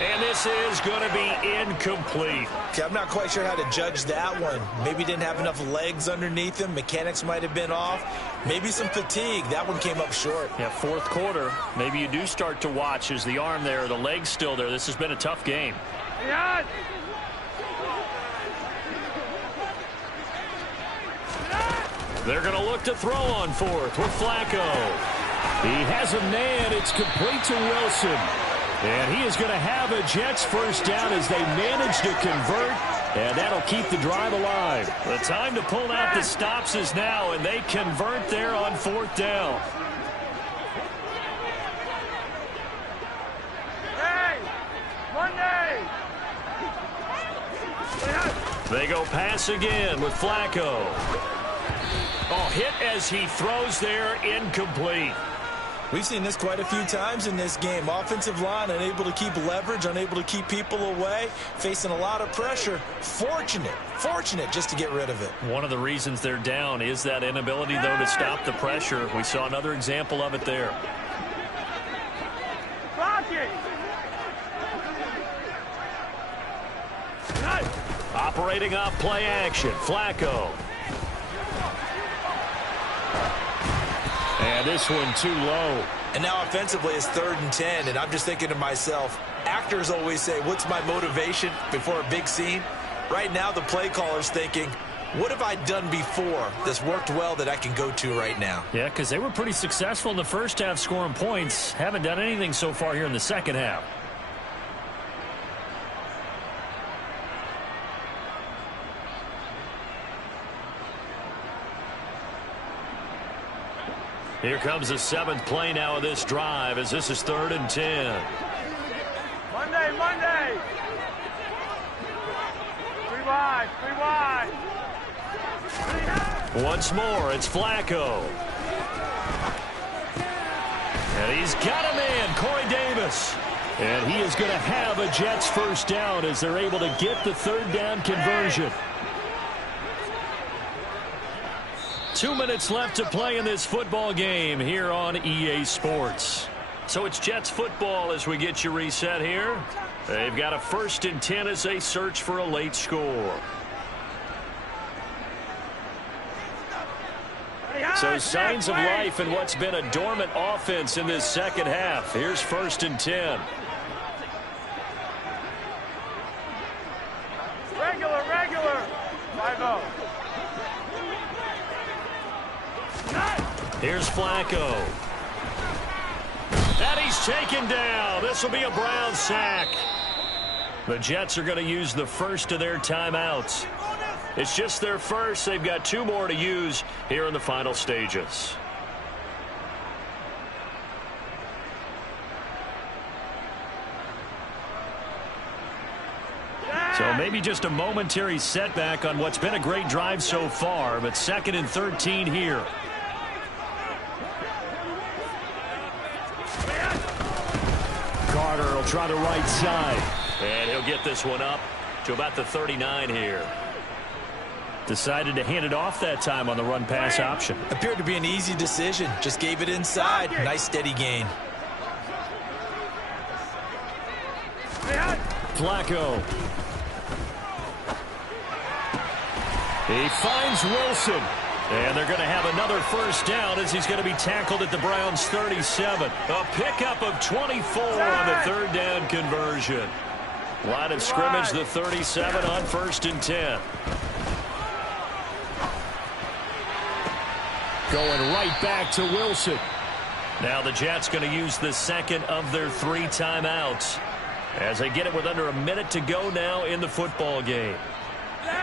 And this is going to be incomplete. Okay, I'm not quite sure how to judge that one. Maybe he didn't have enough legs underneath him. Mechanics might have been off. Maybe some fatigue. That one came up short. Yeah, fourth quarter. Maybe you do start to watch. Is the arm there, the leg's still there? This has been a tough game. Yeah. They're going to look to throw on fourth with Flacco. He has a man. It's complete to Wilson. And he is going to have a Jets first down as they manage to convert. And that'll keep the drive alive. The time to pull out the stops is now, and they convert there on fourth down. Hey! Monday! They go pass again with Flacco. Oh, hit as he throws there, incomplete. We've seen this quite a few times in this game. Offensive line unable to keep leverage, unable to keep people away, facing a lot of pressure. Fortunate just to get rid of it. One of the reasons they're down is that inability, though, to stop the pressure. We saw another example of it there. Block it! Operating off play action, Flacco. And this one too low. And now offensively it's 3rd and 10, and I'm just thinking to myself, actors always say, what's my motivation before a big scene? Right now the play caller's thinking, what have I done before that's worked well that I can go to right now? Yeah, because they were pretty successful in the first half scoring points. Haven't done anything so far here in the second half. Here comes the 7th play now of this drive as this is 3rd and 10. Monday! Three wide! Once more, it's Flacco. And he's got a man, Corey Davis. And he is going to have a Jets first down as they're able to get the 3rd down conversion. 2 minutes left to play in this football game here on EA Sports. So it's Jets football as we get you reset here. They've got a 1st and 10 as they search for a late score. So signs of life in what's been a dormant offense in this second half. Here's 1st and 10. Regular. 5-0. Here's Flacco. And he's taken down. This will be a Brown sack. The Jets are going to use the first of their timeouts. It's just their first. They've got 2 more to use here in the final stages. So maybe just a momentary setback on what's been a great drive so far, but 2nd and 13 here. Carter will try the right side. And he'll get this one up to about the 39 here. Decided to hand it off that time on the run-pass option. Appeared to be an easy decision. Just gave it inside. Nice steady gain. Flacco. He finds Wilson. And they're going to have another first down as he's going to be tackled at the Browns' 37. A pickup of 24 on the third down conversion. Line of scrimmage, the 37 on 1st and 10. Going right back to Wilson. Now the Jets going to use the second of their 3 timeouts as they get it with under a minute to go now in the football game.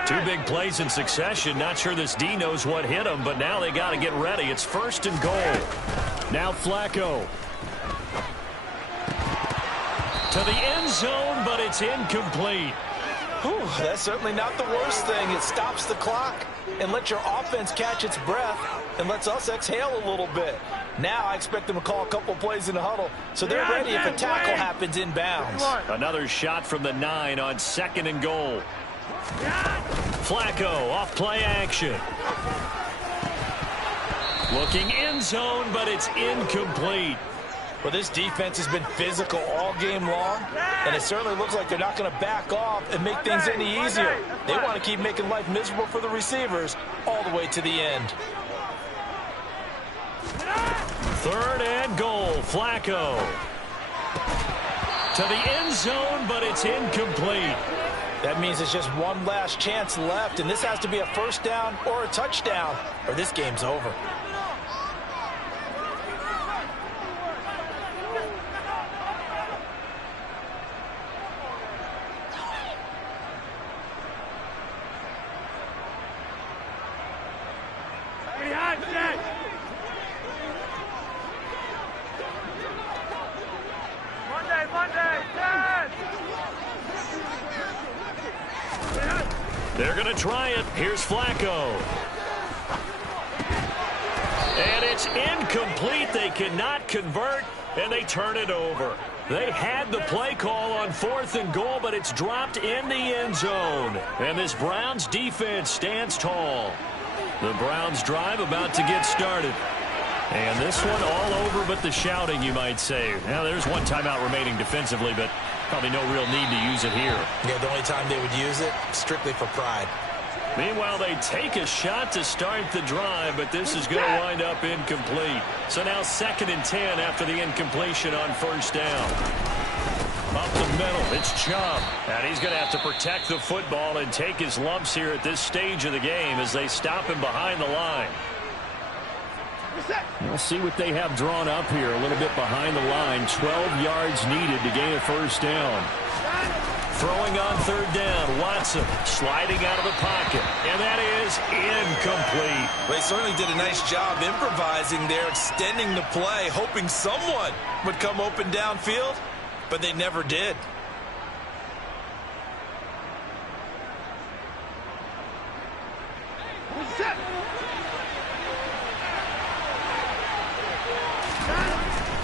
2 big plays in succession. Not sure this D knows what hit him, but now they got to get ready. It's 1st and goal. Now Flacco. To the end zone, but it's incomplete. Whew, that's certainly not the worst thing. It stops the clock and lets your offense catch its breath and lets us exhale a little bit. Now I expect them to call a couple plays in the huddle, so they're ready if a tackle happens inbounds. Another shot from the 9 on 2nd and goal. Flacco off play action. Looking end zone, but it's incomplete. Well, this defense has been physical all game long, and it certainly looks like they're not going to back off and make things any easier. They want to keep making life miserable for the receivers all the way to the end. 3rd and goal. Flacco. To the end zone, but it's incomplete. That means it's just one last chance left, and this has to be a first down or a touchdown, or this game's over. They're going to try it. Here's Flacco. And it's incomplete. They cannot convert, and they turn it over. They had the play call on 4th and goal, but it's dropped in the end zone. And this Browns defense stands tall. The Browns drive about to get started. And this one all over but the shouting, you might say. Now, there's one timeout remaining defensively, but probably no real need to use it here. Yeah, the only time they would use it, strictly for pride. Meanwhile, they take a shot to start the drive, but this is going to wind up incomplete. So now 2nd and 10 after the incompletion on 1st down. Up the middle, it's Chubb. And he's going to have to protect the football and take his lumps here at this stage of the game as they stop him behind the line. We'll see what they have drawn up here. A little bit behind the line. 12 yards needed to gain a first down. Throwing on 3rd down. Watson sliding out of the pocket. And that is incomplete. Well, they certainly did a nice job improvising there, extending the play, hoping someone would come open downfield, but they never did.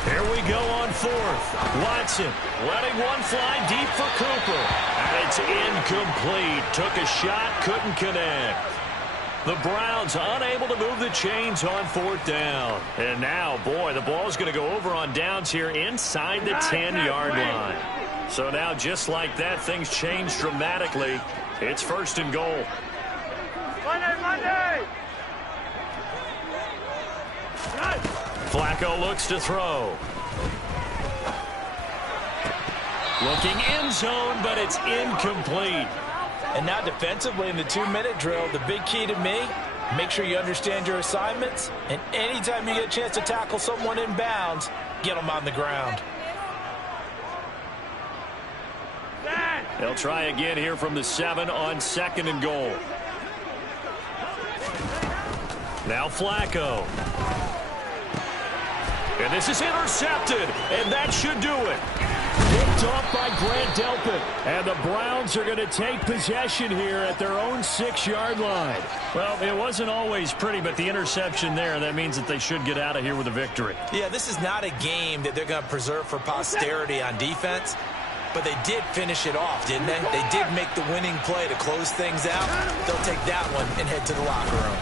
Here we go on 4th. Watson letting one fly deep for Cooper. And it's incomplete. Took a shot, couldn't connect. The Browns unable to move the chains on 4th down. And now, boy, the ball's going to go over on downs here inside the 10-yard line. So now, just like that, things change dramatically. It's 1st and goal. Monday! Flacco looks to throw. Looking end zone, but it's incomplete. And now defensively in the 2-minute drill, the big key to me, make sure you understand your assignments, and anytime you get a chance to tackle someone in bounds, get them on the ground. They'll try again here from the 7 on 2nd and goal. Now Flacco. And this is intercepted, and that should do it. Picked off by Grant Delpit. And the Browns are going to take possession here at their own 6-yard line. Well, it wasn't always pretty, but the interception there, that means that they should get out of here with a victory. Yeah, this is not a game that they're going to preserve for posterity on defense. But they did finish it off, didn't they? They did make the winning play to close things out. They'll take that one and head to the locker room.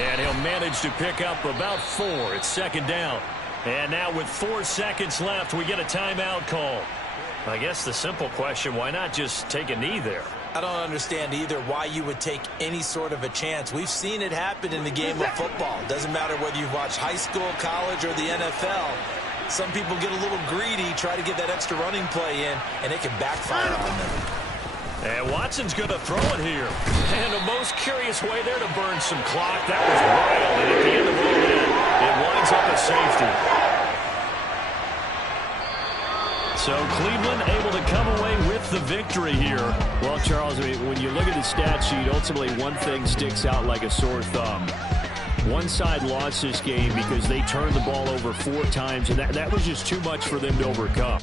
And he'll manage to pick up about 4. It's second down. And now with 4 seconds left, we get a timeout call. I guess the simple question, why not just take a knee there? I don't understand either why you would take any sort of a chance. We've seen it happen in the game of football. Doesn't matter whether you watch high school, college, or the NFL. Some people get a little greedy, try to get that extra running play in, and it can backfire on them. And Watson's going to throw it here. And the most curious way there to burn some clock. That was wild. And at the end of all that, it winds up a safety. So Cleveland able to come away with the victory here. Well, Charles, when you look at the stat sheet, ultimately one thing sticks out like a sore thumb. One side lost this game because they turned the ball over 4 times, and that was just too much for them to overcome.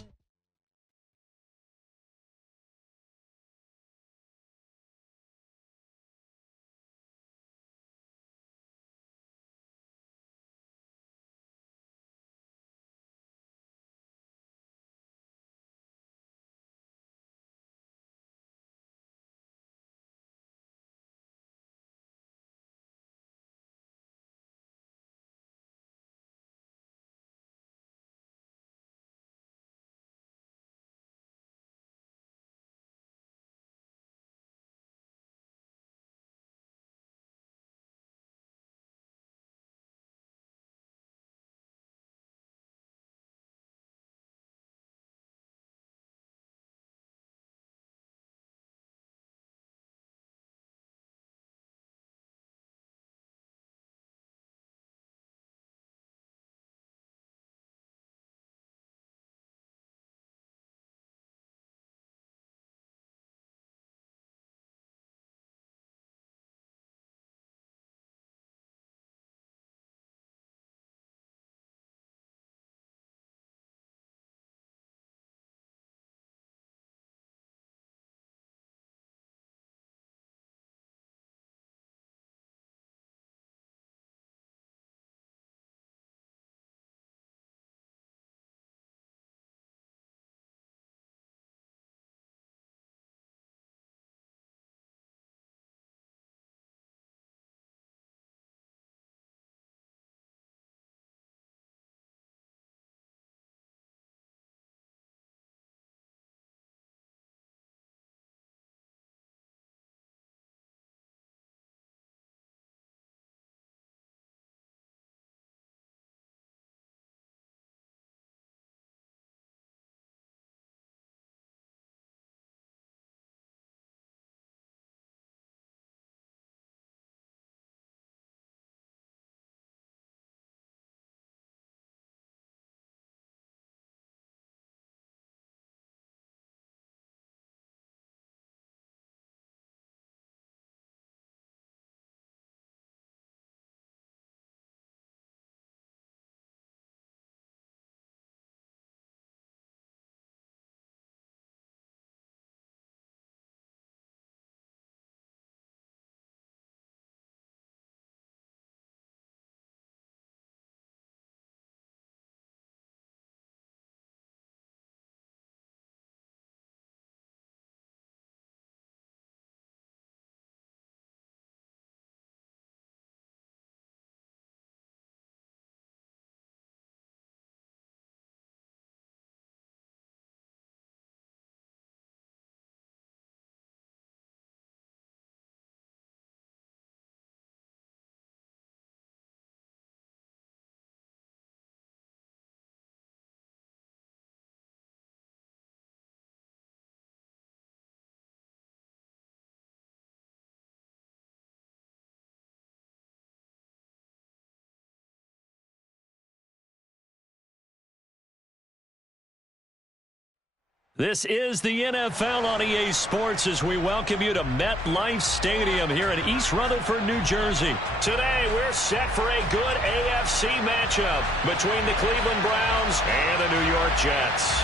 This is the NFL on EA Sports as we welcome you to MetLife Stadium here in East Rutherford, New Jersey. Today, we're set for a good AFC matchup between the Cleveland Browns and the New York Jets.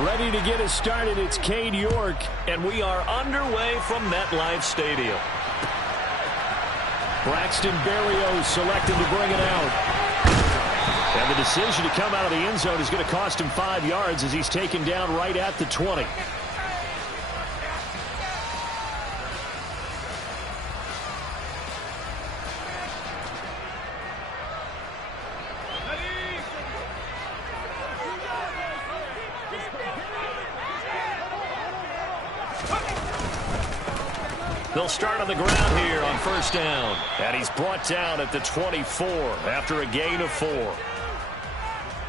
Ready to get us started, it's Cade York. And we are underway from MetLife Stadium. Braxton Berrios selected to bring it out. And the decision to come out of the end zone is going to cost him 5 yards as he's taken down right at the 20. They'll start on the ground here on first down. And he's brought down at the 24 after a gain of 4.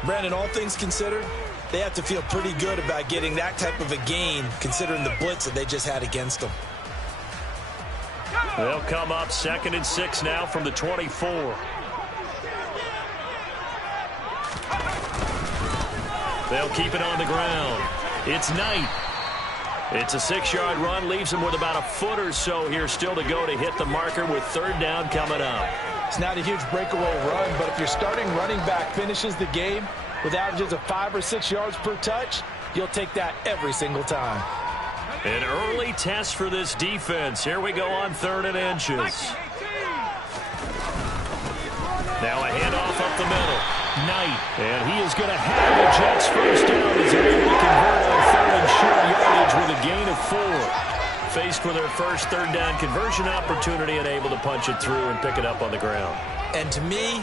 Brandon, all things considered, they have to feel pretty good about getting that type of a gain considering the blitz that they just had against them. They'll come up 2nd and 6 now from the 24. They'll keep it on the ground. It's Knight. It's a 6-yard run, leaves him with about a foot or so here still to go to hit the marker with 3rd down coming up. It's not a huge breakaway run, but if your starting running back finishes the game with averages of 5 or 6 yards per touch, you'll take that every single time. An early test for this defense. Here we go on 3rd and inches. Now a handoff up the middle. Knight. And he is going to have the Jets first down as they're able to convert on 3rd and short yardage with a gain of 4. Faced with their first 3rd down conversion opportunity and able to punch it through and pick it up on the ground. And to me,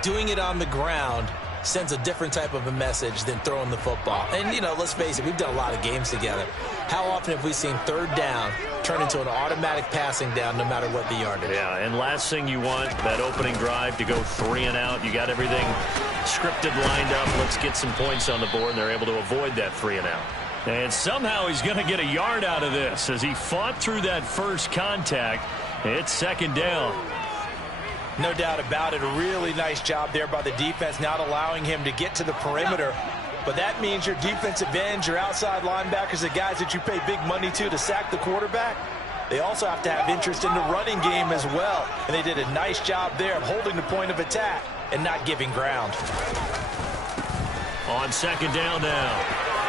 doing it on the ground sends a different type of a message than throwing the football. And, you know, let's face it, we've done a lot of games together. How often have we seen 3rd down turn into an automatic passing down no matter what the yardage? Yeah, and last thing you want, that opening drive to go 3 and out. You got everything scripted, lined up. Let's get some points on the board, and they're able to avoid that 3 and out. And somehow he's going to get a yard out of this as he fought through that first contact. It's 2nd down. No doubt about it. A really nice job there by the defense, not allowing him to get to the perimeter. But that means your defensive ends, your outside linebackers, the guys that you pay big money to sack the quarterback, they also have to have interest in the running game as well. And they did a nice job there of holding the point of attack and not giving ground. On 2nd down now,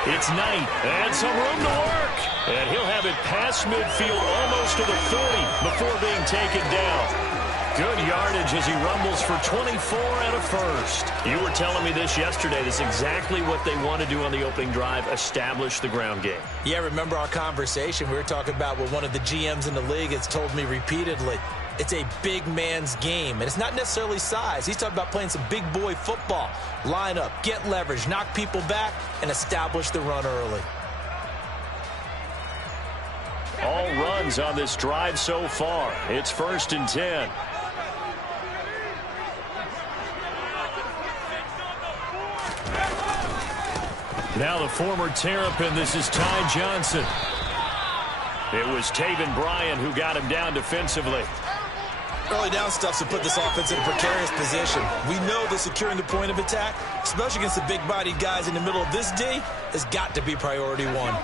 it's Knight. And some room to work. And he'll have it past midfield almost to the 40 before being taken down. Good yardage as he rumbles for 24 and a first. You were telling me this yesterday. This is exactly what they want to do on the opening drive, establish the ground game. Yeah, remember our conversation? We were talking about what one of the GMs in the league has told me repeatedly. It's a big man's game, and it's not necessarily size. He's talking about playing some big boy football. Line up, get leverage, knock people back, and establish the run early. All runs on this drive so far. It's 1st and 10. Now the former Terrapin, this is Ty Johnson. It was Taven Bryan who got him down defensively. Early down stuff to put this offense in a precarious position. We know that securing the point of attack, especially against the big-bodied guys in the middle of this D, has got to be priority 1.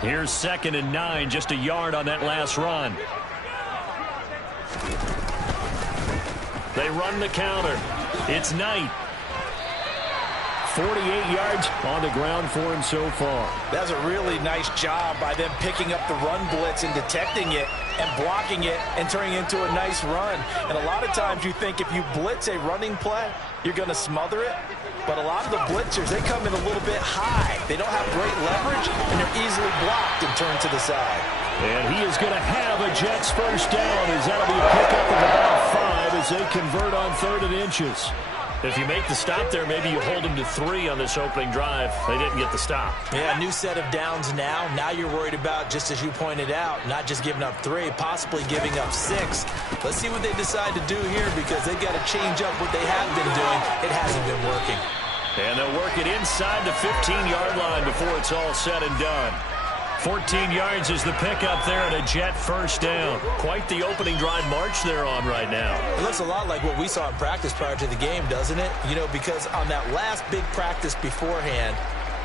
Here's 2nd and 9, just a yard on that last run. They run the counter. It's Knight. 48 yards on the ground for him so far. That was a really nice job by them picking up the run blitz and detecting it and blocking it and turning it into a nice run. And a lot of times you think if you blitz a running play, you're going to smother it. But a lot of the blitzers, they come in a little bit high. They don't have great leverage, and they're easily blocked and turned to the side. And he is going to have a Jets first down as that'll be a pickup of about 5 as they convert on 3rd and inches. If you make the stop there, maybe you hold them to 3 on this opening drive. They didn't get the stop. Yeah, new set of downs now. Now you're worried about, just as you pointed out, not just giving up 3, possibly giving up 6. Let's see what they decide to do here because they've got to change up what they have been doing. It hasn't been working. And they'll work it inside the 15-yard line before it's all said and done. 14 yards is the pickup there and a Jet first down. Quite the opening drive march they're on right now. It looks a lot like what we saw in practice prior to the game, doesn't it? You know, because on that last big practice beforehand,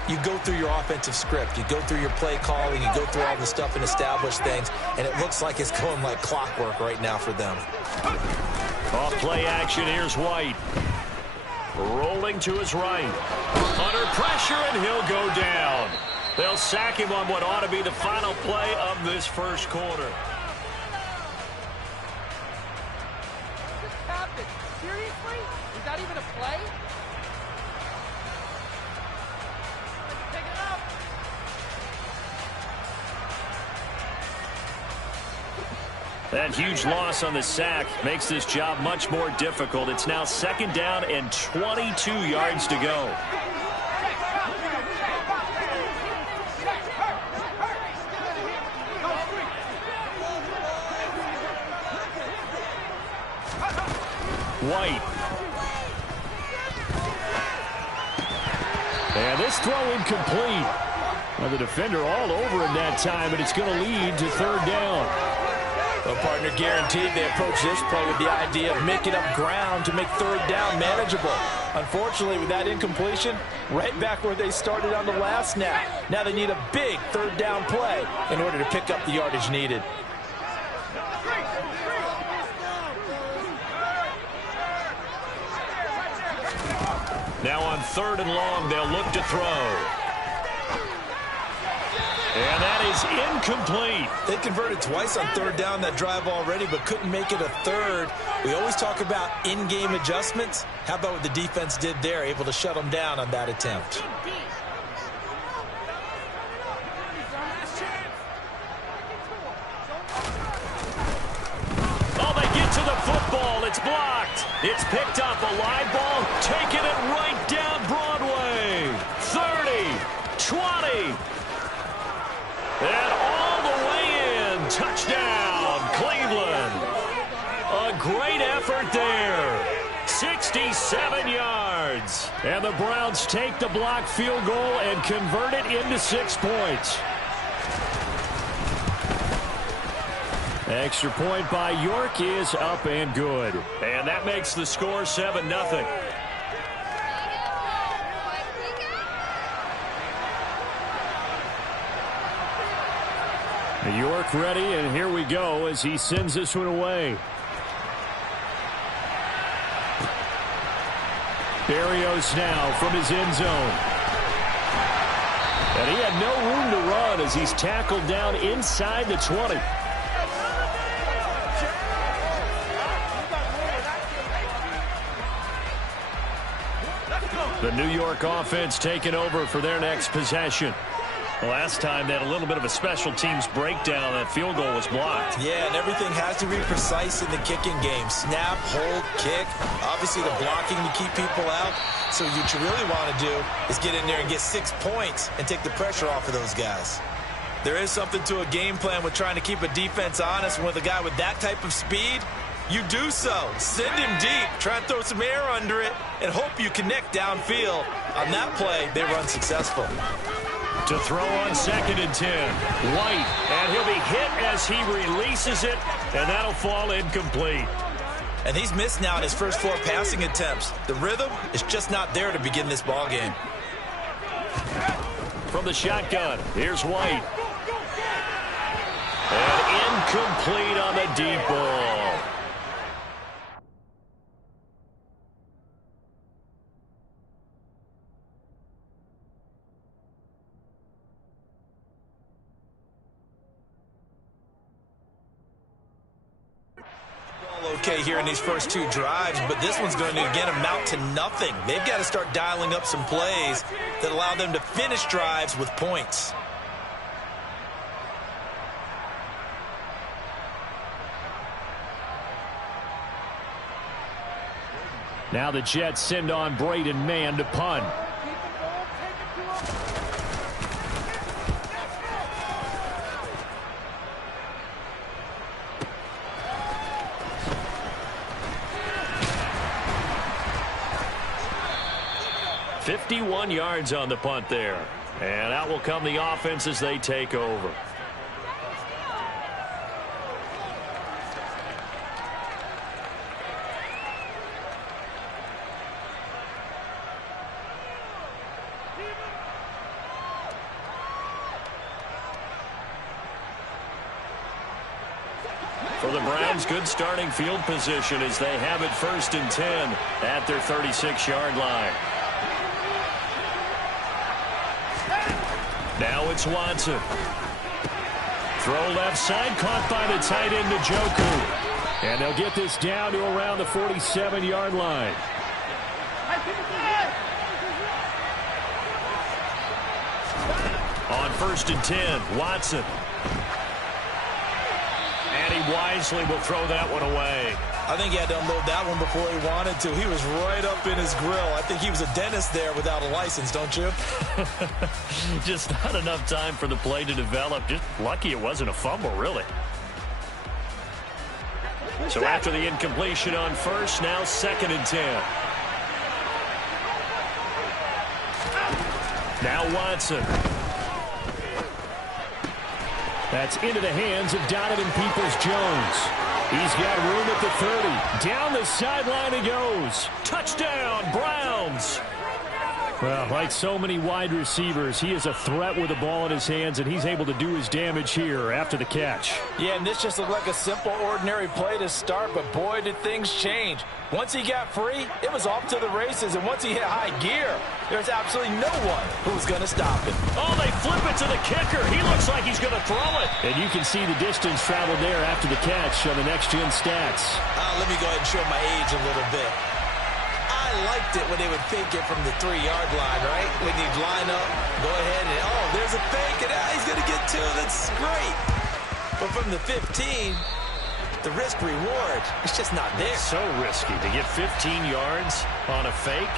you go through your offensive script. You go through your play calling. You go through all the stuff and establish things. And it looks like it's going like clockwork right now for them. Off play action, here's White. Rolling to his right. Under pressure, and he'll go down. They'll sack him on what ought to be the final play of this first quarter. What just happened? Seriously? Is that even a play? Pick it up. That huge loss on the sack makes this job much more difficult. It's now 2nd down and 22 yards to go. White. And this throw incomplete. Well, the defender all over him that time, but it's going to lead to 3rd down. Well, partner, guaranteed they approach this play with the idea of making up ground to make 3rd down manageable. Unfortunately, with that incompletion, right back where they started on the last snap. Now they need a big 3rd down play in order to pick up the yardage needed. Now on 3rd and long, they'll look to throw. And that is incomplete. They converted twice on 3rd down that drive already, but couldn't make it a 3rd. We always talk about in-game adjustments. How about what the defense did there, able to shut them down on that attempt? Oh, they get to the football. It's blocked. It's picked up. A live ball, taking it right down Broadway. 30, 20. And all the way in. Touchdown, Cleveland. A great effort there. 67 yards. And the Browns take the blocked field goal and convert it into 6 points. Extra point by York is up and good. And that makes the score 7-0. York ready, and here we go as he sends this one away. Berrios now from his end zone. And he had no room to run as he's tackled down inside the 20. The New York offense taking over for their next possession. Last time they had a little bit of a special teams breakdown. That field goal was blocked. Yeah, and everything has to be precise in the kicking game. Snap, hold, kick. Obviously the blocking to keep people out. So what you really want to do is get in there and get 6 points and take the pressure off of those guys. There is something to a game plan with trying to keep a defense honest. With a guy with that type of speed, you do so. Send him deep. Try and throw some air under it and hope you connect downfield. On that play, they run successful. To throw on 2nd and 10. White, and he'll be hit as he releases it, and that'll fall incomplete. And he's missed now in his first 4 passing attempts. The rhythm is just not there to begin this ball game. From the shotgun, here's White. And incomplete on the deep ball. Okay here in these first 2 drives, but this one's going to again amount to nothing. They've got to start dialing up some plays that allow them to finish drives with points. Now the Jets send on Braden Mann to punt. .51 yards on the punt there. And out will come the offense as they take over. For the Browns, good starting field position as they have it 1st and 10 at their 36-yard line. Now it's Watson. Throw left side, caught by the tight end Njoku. And they'll get this down to around the 47-yard line. On 1st and 10, Watson. And he wisely will throw that one away. I think he had to unload that one before he wanted to. He was right up in his grill. I think he was a dentist there without a license, don't you? Just not enough time for the play to develop. Just lucky it wasn't a fumble, really. So after the incompletion on 1st, now 2nd and 10. Now Watson. That's into the hands of Donovan Peoples-Jones. He's got room at the 30. Down the sideline he goes. Touchdown, Browns. Well, like so many wide receivers, he is a threat with the ball in his hands, and he's able to do his damage here after the catch. Yeah, and this just looked like a simple, ordinary play to start, but boy, did things change. Once he got free, it was off to the races, and once he hit high gear, there's absolutely no one who was going to stop him. Oh, they flip it to the kicker. He looks like he's going to throw it. And you can see the distance traveled there after the catch on the next-gen stats. Let me go ahead and show my age a little bit. I liked it when they would fake it from the 3-yard line, right? When you'd line up, go ahead and, oh, there's a fake, and he's going to get 2. That's great. But from the 15, the risk-reward, it's just not there. So risky to get 15 yards on a fake.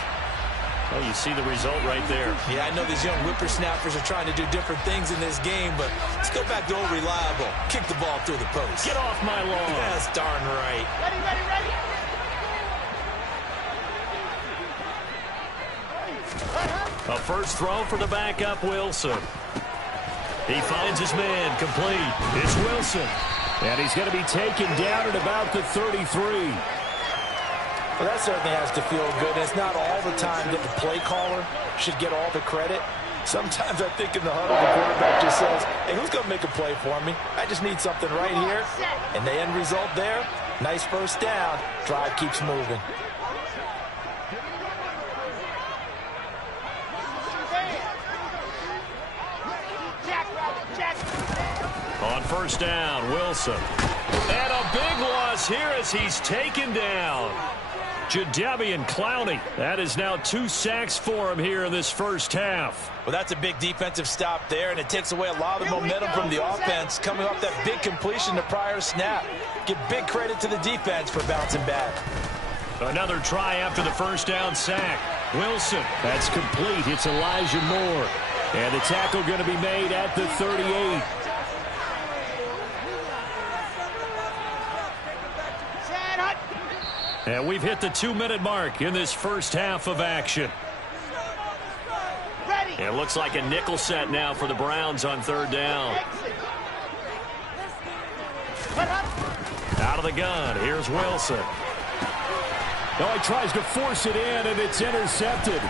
Well, you see the result right there. Yeah, I know these young whippersnappers are trying to do different things in this game, but let's go back to old reliable. Kick the ball through the post. Get off my lawn. That's darn right. Ready, ready, ready. A first throw for the backup, Wilson. He finds his man, complete. It's Wilson. And he's going to be taken down at about the 33. Well, that certainly has to feel good. It's not all the time that the play caller should get all the credit. Sometimes I think in the huddle, the quarterback just says, hey, who's going to make a play for me? I just need something right here. And the end result there, nice first down. Drive keeps moving. On first down, Wilson. And a big loss here as he's taken down. Jadeveon Clowney. That is now 2 sacks for him here in this first half. Well, that's a big defensive stop there, and it takes away a lot of the momentum from the offense coming off that big completion the prior snap. Give big credit to the defense for bouncing back. Another try after the first down sack. Wilson. That's complete. It's Elijah Moore. And the tackle going to be made at the 38. And we've hit the 2-minute mark in this first half of action. It looks like a nickel set now for the Browns on 3rd down. Out of the gun, here's Wilson. Oh, he tries to force it in, and it's intercepted.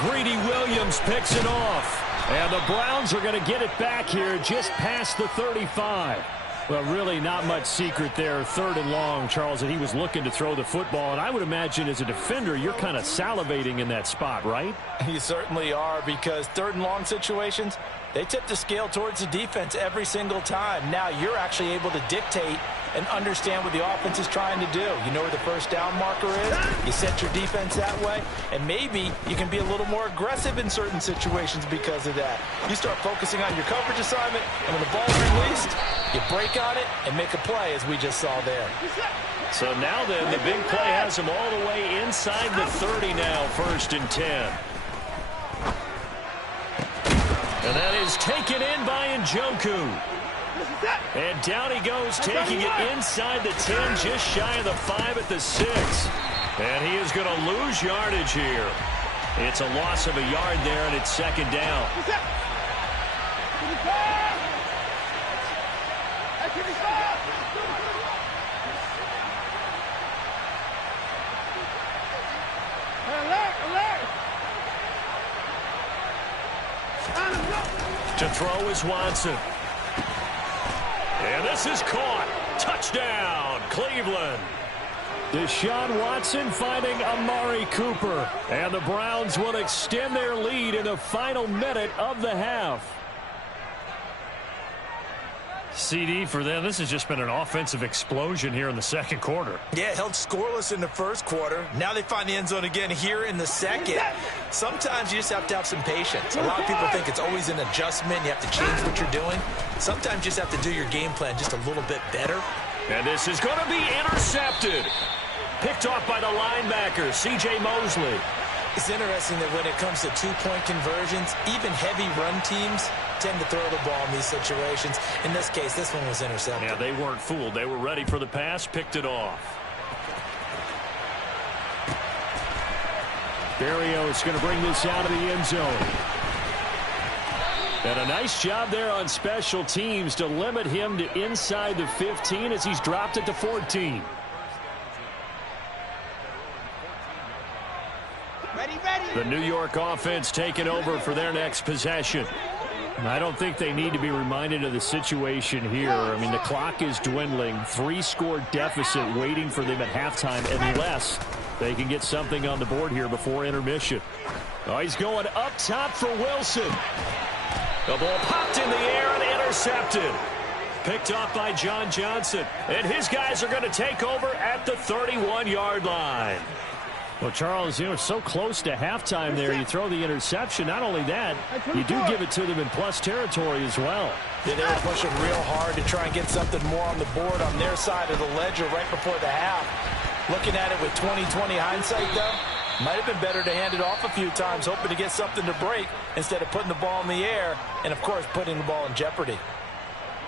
Greedy Williams picks it off. And the Browns are going to get it back here just past the 35. Well, really not much secret there. 3rd and long, Charles, and he was looking to throw the football. And I would imagine as a defender, you're kind of salivating in that spot, right? You certainly are, because 3rd and long situations, they tip the scale towards the defense every single time. Now you're actually able to dictate and understand what the offense is trying to do. You know where the first down marker is. You set your defense that way, and maybe you can be a little more aggressive in certain situations because of that. You start focusing on your coverage assignment, and when the ball's released, you break on it and make a play, as we just saw there. So now then, the big play has him all the way inside the 30 now, 1st and 10. And that is taken in by Njoku. And down he goes, taking it inside the 10, just shy of the 5 at the 6. And he is going to lose yardage here. It's a loss of a yard there, and it's 2nd down. To throw is Watson. And this is caught. Touchdown, Cleveland. Deshaun Watson finding Amari Cooper. And the Browns will extend their lead in the final minute of the half. CD for them. This has just been an offensive explosion here in the second quarter. Yeah, held scoreless in the first quarter. Now they find the end zone again here in the second. Sometimes you just have to have some patience. A lot of people think it's always an adjustment. You have to change what you're doing. Sometimes you just have to do your game plan just a little bit better. And this is going to be intercepted. Picked off by the linebacker, C.J. Mosley. It's interesting that when it comes to two-point conversions, even heavy run teams tend to throw the ball in these situations. In this case, this one was intercepted. Yeah, they weren't fooled. They were ready for the pass, picked it off. Berrios going to bring this out of the end zone. And a nice job there on special teams to limit him to inside the 15 as he's dropped it to 14. The New York offense taking over for their next possession. I don't think they need to be reminded of the situation here. I mean, the clock is dwindling. 3-score deficit waiting for them at halftime unless they can get something on the board here before intermission. Oh, he's going up top for Wilson. The ball popped in the air and intercepted. Picked off by John Johnson. And his guys are going to take over at the 31-yard line. Well, Charles, you know, it's so close to halftime there. You throw the interception. Not only that, you do give it to them in plus territory as well. Yeah, they were pushing real hard to try and get something more on the board on their side of the ledger right before the half. Looking at it with 20/20 hindsight, though, might have been better to hand it off a few times, hoping to get something to break instead of putting the ball in the air and, of course, putting the ball in jeopardy.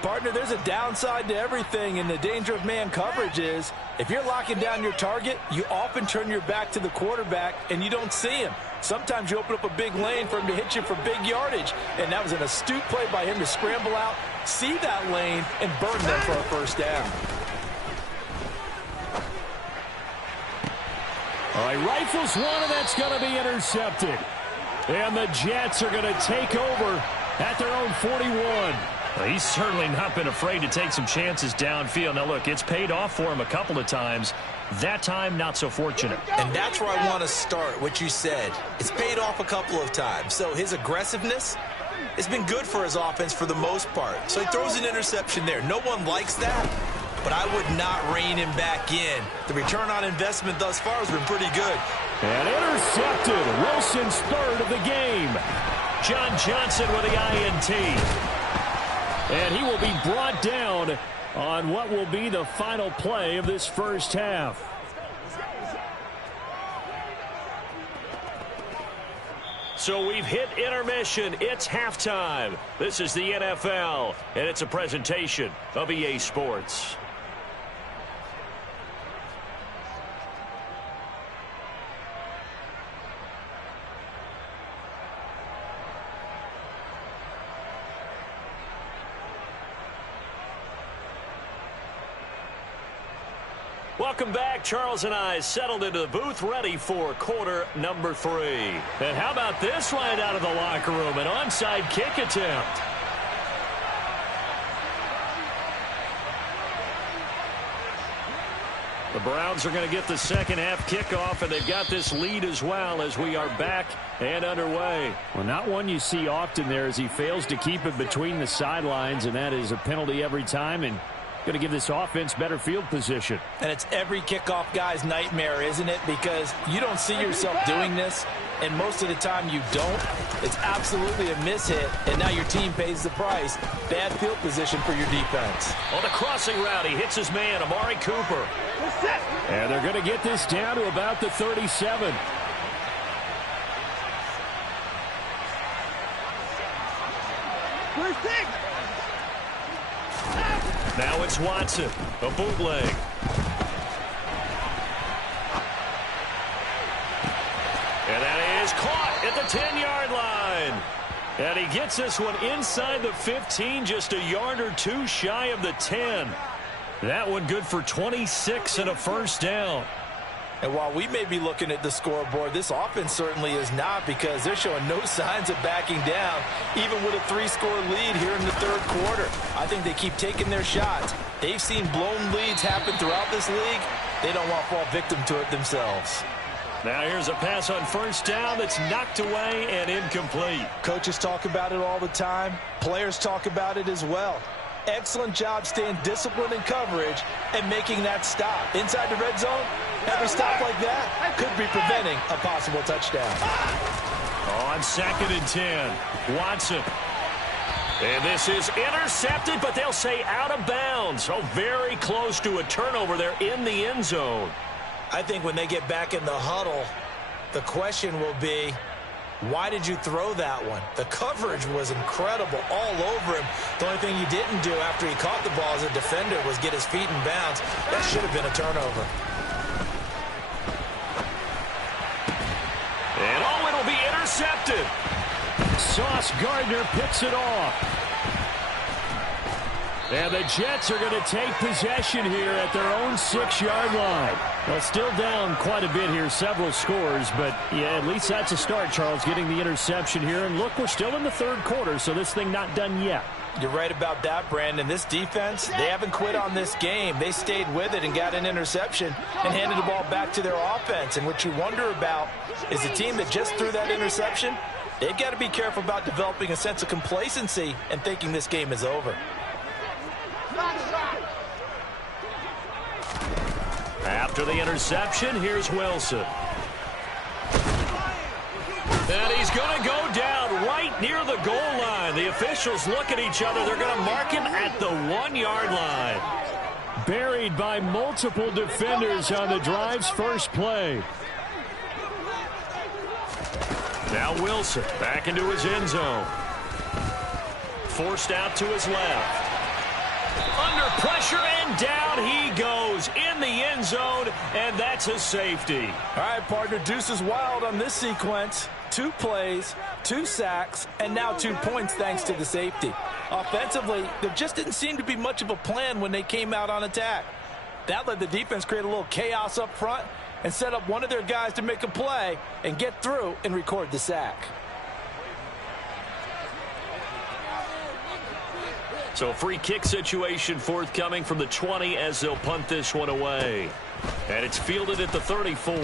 Partner, there's a downside to everything, and the danger of man coverage is if you're locking down your target, you often turn your back to the quarterback and you don't see him. Sometimes you open up a big lane for him to hit you for big yardage, and that was an astute play by him to scramble out, see that lane, and burn them for a first down. All right, rifles one, and that's going to be intercepted. And the Jets are going to take over at their own 41. Well, he's certainly not been afraid to take some chances downfield. Now, look, it's paid off for him a couple of times. That time, not so fortunate. And that's where I want to start, what you said. It's paid off a couple of times. So his aggressiveness has been good for his offense for the most part. So he throws an interception there. No one likes that, but I would not rein him back in. The return on investment thus far has been pretty good. And intercepted. Wilson's third of the game. John Johnson with the INT. And he will be brought down on what will be the final play of this first half. So we've hit intermission. It's halftime. This is the NFL, and it's a presentation of EA Sports. Welcome back. Charles and I settled into the booth, ready for quarter number 3. And how about this right out of the locker room? An onside kick attempt. The Browns are going to get the second half kickoff, and they've got this lead as well as we are back and underway. Well, not one you see often there as he fails to keep it between the sidelines, and that is a penalty every time, and going to give this offense better field position. And it's every kickoff guy's nightmare, isn't it? Because you don't see yourself doing this, and most of the time you don't. It's absolutely a mishit, and now your team pays the price. Bad field position for your defense. On the crossing route, he hits his man, Amari Cooper. And they're going to get this down to about the 37. Now it's Watson, a bootleg. And that is caught at the 10-yard line. And he gets this one inside the 15, just a yard or two shy of the 10. That one good for 26 and a first down. And while we may be looking at the scoreboard, this offense certainly is not, because they're showing no signs of backing down, even with a 3-score lead here in the third quarter. I think they keep taking their shots. They've seen blown leads happen throughout this league. They don't want to fall victim to it themselves. Now here's a pass on first down that's knocked away and incomplete. Coaches talk about it all the time. Players talk about it as well. excellent job staying disciplined in coverage and making that stop. Inside the red zone, every stop like that could be preventing a possible touchdown. On 2nd and 10, Watson. And this is intercepted, but they'll say out of bounds. So very close to a turnover there in the end zone. I think when they get back in the huddle, the question will be, why did you throw that one? The coverage was incredible all over him. The only thing he didn't do after he caught the ball as a defender was get his feet in bounds. That should have been a turnover. And oh, it'll be intercepted. Sauce Gardner picks it off. And the Jets are going to take possession here at their own 6-yard line. Well, still down quite a bit here, several scores, but yeah, at least that's a start, Charles, getting the interception here. And look, we're still in the 3rd quarter, so this thing not done yet. You're right about that, Brandon. This defense, they haven't quit on this game. They stayed with it and got an interception and handed the ball back to their offense. And what you wonder about is the team that just threw that interception, they've got to be careful about developing a sense of complacency and thinking this game is over. After the interception, here's Wilson. And he's going to go down right near the goal line. The officials look at each other. They're going to mark him at the 1-yard line. Buried by multiple defenders on the drive's first play. Now Wilson back into his end zone. Forced out to his left. Under pressure, and down he goes in the end zone, and that's a safety. All right, partner, deuce is wild on this sequence. 2 plays, 2 sacks, and now 2 points thanks to the safety. Offensively, there just didn't seem to be much of a plan when they came out on attack. That let the defense create a little chaos up front and set up one of their guys to make a play and get through and record the sack. So a free kick situation forthcoming from the 20 as they'll punt this one away. And it's fielded at the 34.